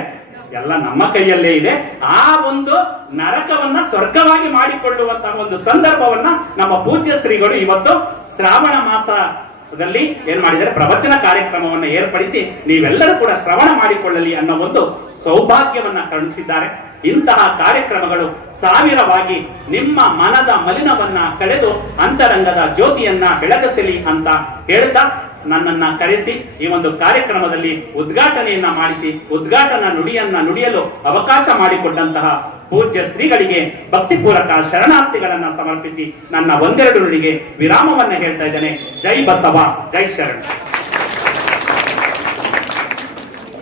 ಎಲ್ಲ ನಮ್ಮ ಕೈಯಲ್ಲೇ ಇದೆ. ಆ ಒಂದು ನರಕವನ್ನ ಸ್ವರ್ಗವಾಗಿ ಮಾಡಿಕೊಳ್ಳುವಂತಹ ಒಂದು ಸಂದರ್ಭವನ್ನ ನಮ್ಮ ಪೂಜ್ಯ ಶ್ರೀಗಳು ಇವತ್ತು ಶ್ರಾವಣ ಮಾಸದಲ್ಲಿ ಏನ್ ಮಾಡಿದ್ದಾರೆ, ಪ್ರವಚನ ಕಾರ್ಯಕ್ರಮವನ್ನ ಏರ್ಪಡಿಸಿ ನೀವೆಲ್ಲರೂ ಕೂಡ ಶ್ರವಣ ಮಾಡಿಕೊಳ್ಳಲಿ ಅನ್ನೋ ಒಂದು ಸೌಭಾಗ್ಯವನ್ನ ಕರುಣಿಸಿದ್ದಾರೆ. ಇಂತಹ ಕಾರ್ಯಕ್ರಮಗಳು ಸಾವಿರವಾಗಿ ನಿಮ್ಮ ಮನದ ಮಲಿನವನ್ನ ಕಳೆದು ಅಂತರಂಗದ ಜ್ಯೋತಿಯನ್ನ ಬೆಳಗಿಸಲಿ ಅಂತ ಹೇಳ್ತಾ ನನ್ನನ್ನ ಕರೆಸಿ ಈ ಒಂದು ಕಾರ್ಯಕ್ರಮದಲ್ಲಿ ಉದ್ಘಾಟನೆಯನ್ನ ಮಾಡಿಸಿ ಉದ್ಘಾಟನಾ ನುಡಿಯನ್ನ ನುಡಿಯಲು ಅವಕಾಶ ಮಾಡಿಕೊಟ್ಟಂತಹ ಪೂಜ್ಯ ಶ್ರೀಗಳಿಗೆ ಭಕ್ತಿಪೂರ್ವಕ ಶರಣಾರ್ಥಿಗಳನ್ನ ಸಮರ್ಪಿಸಿ ನನ್ನ ಒಂದೆರಡು ನುಡಿಗೆ ವಿರಾಮವನ್ನ ಹೇಳ್ತಾ ಇದ್ದೇನೆ. ಜೈ ಬಸವ, ಜೈ ಶರಣ.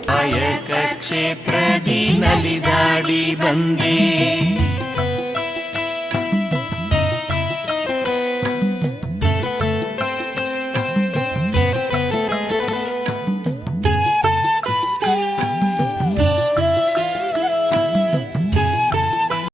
ಕಾಯಕ ಕ್ಷೇತ್ರದಿ ನಲಿದಾಡಿ ಬಂದೆ,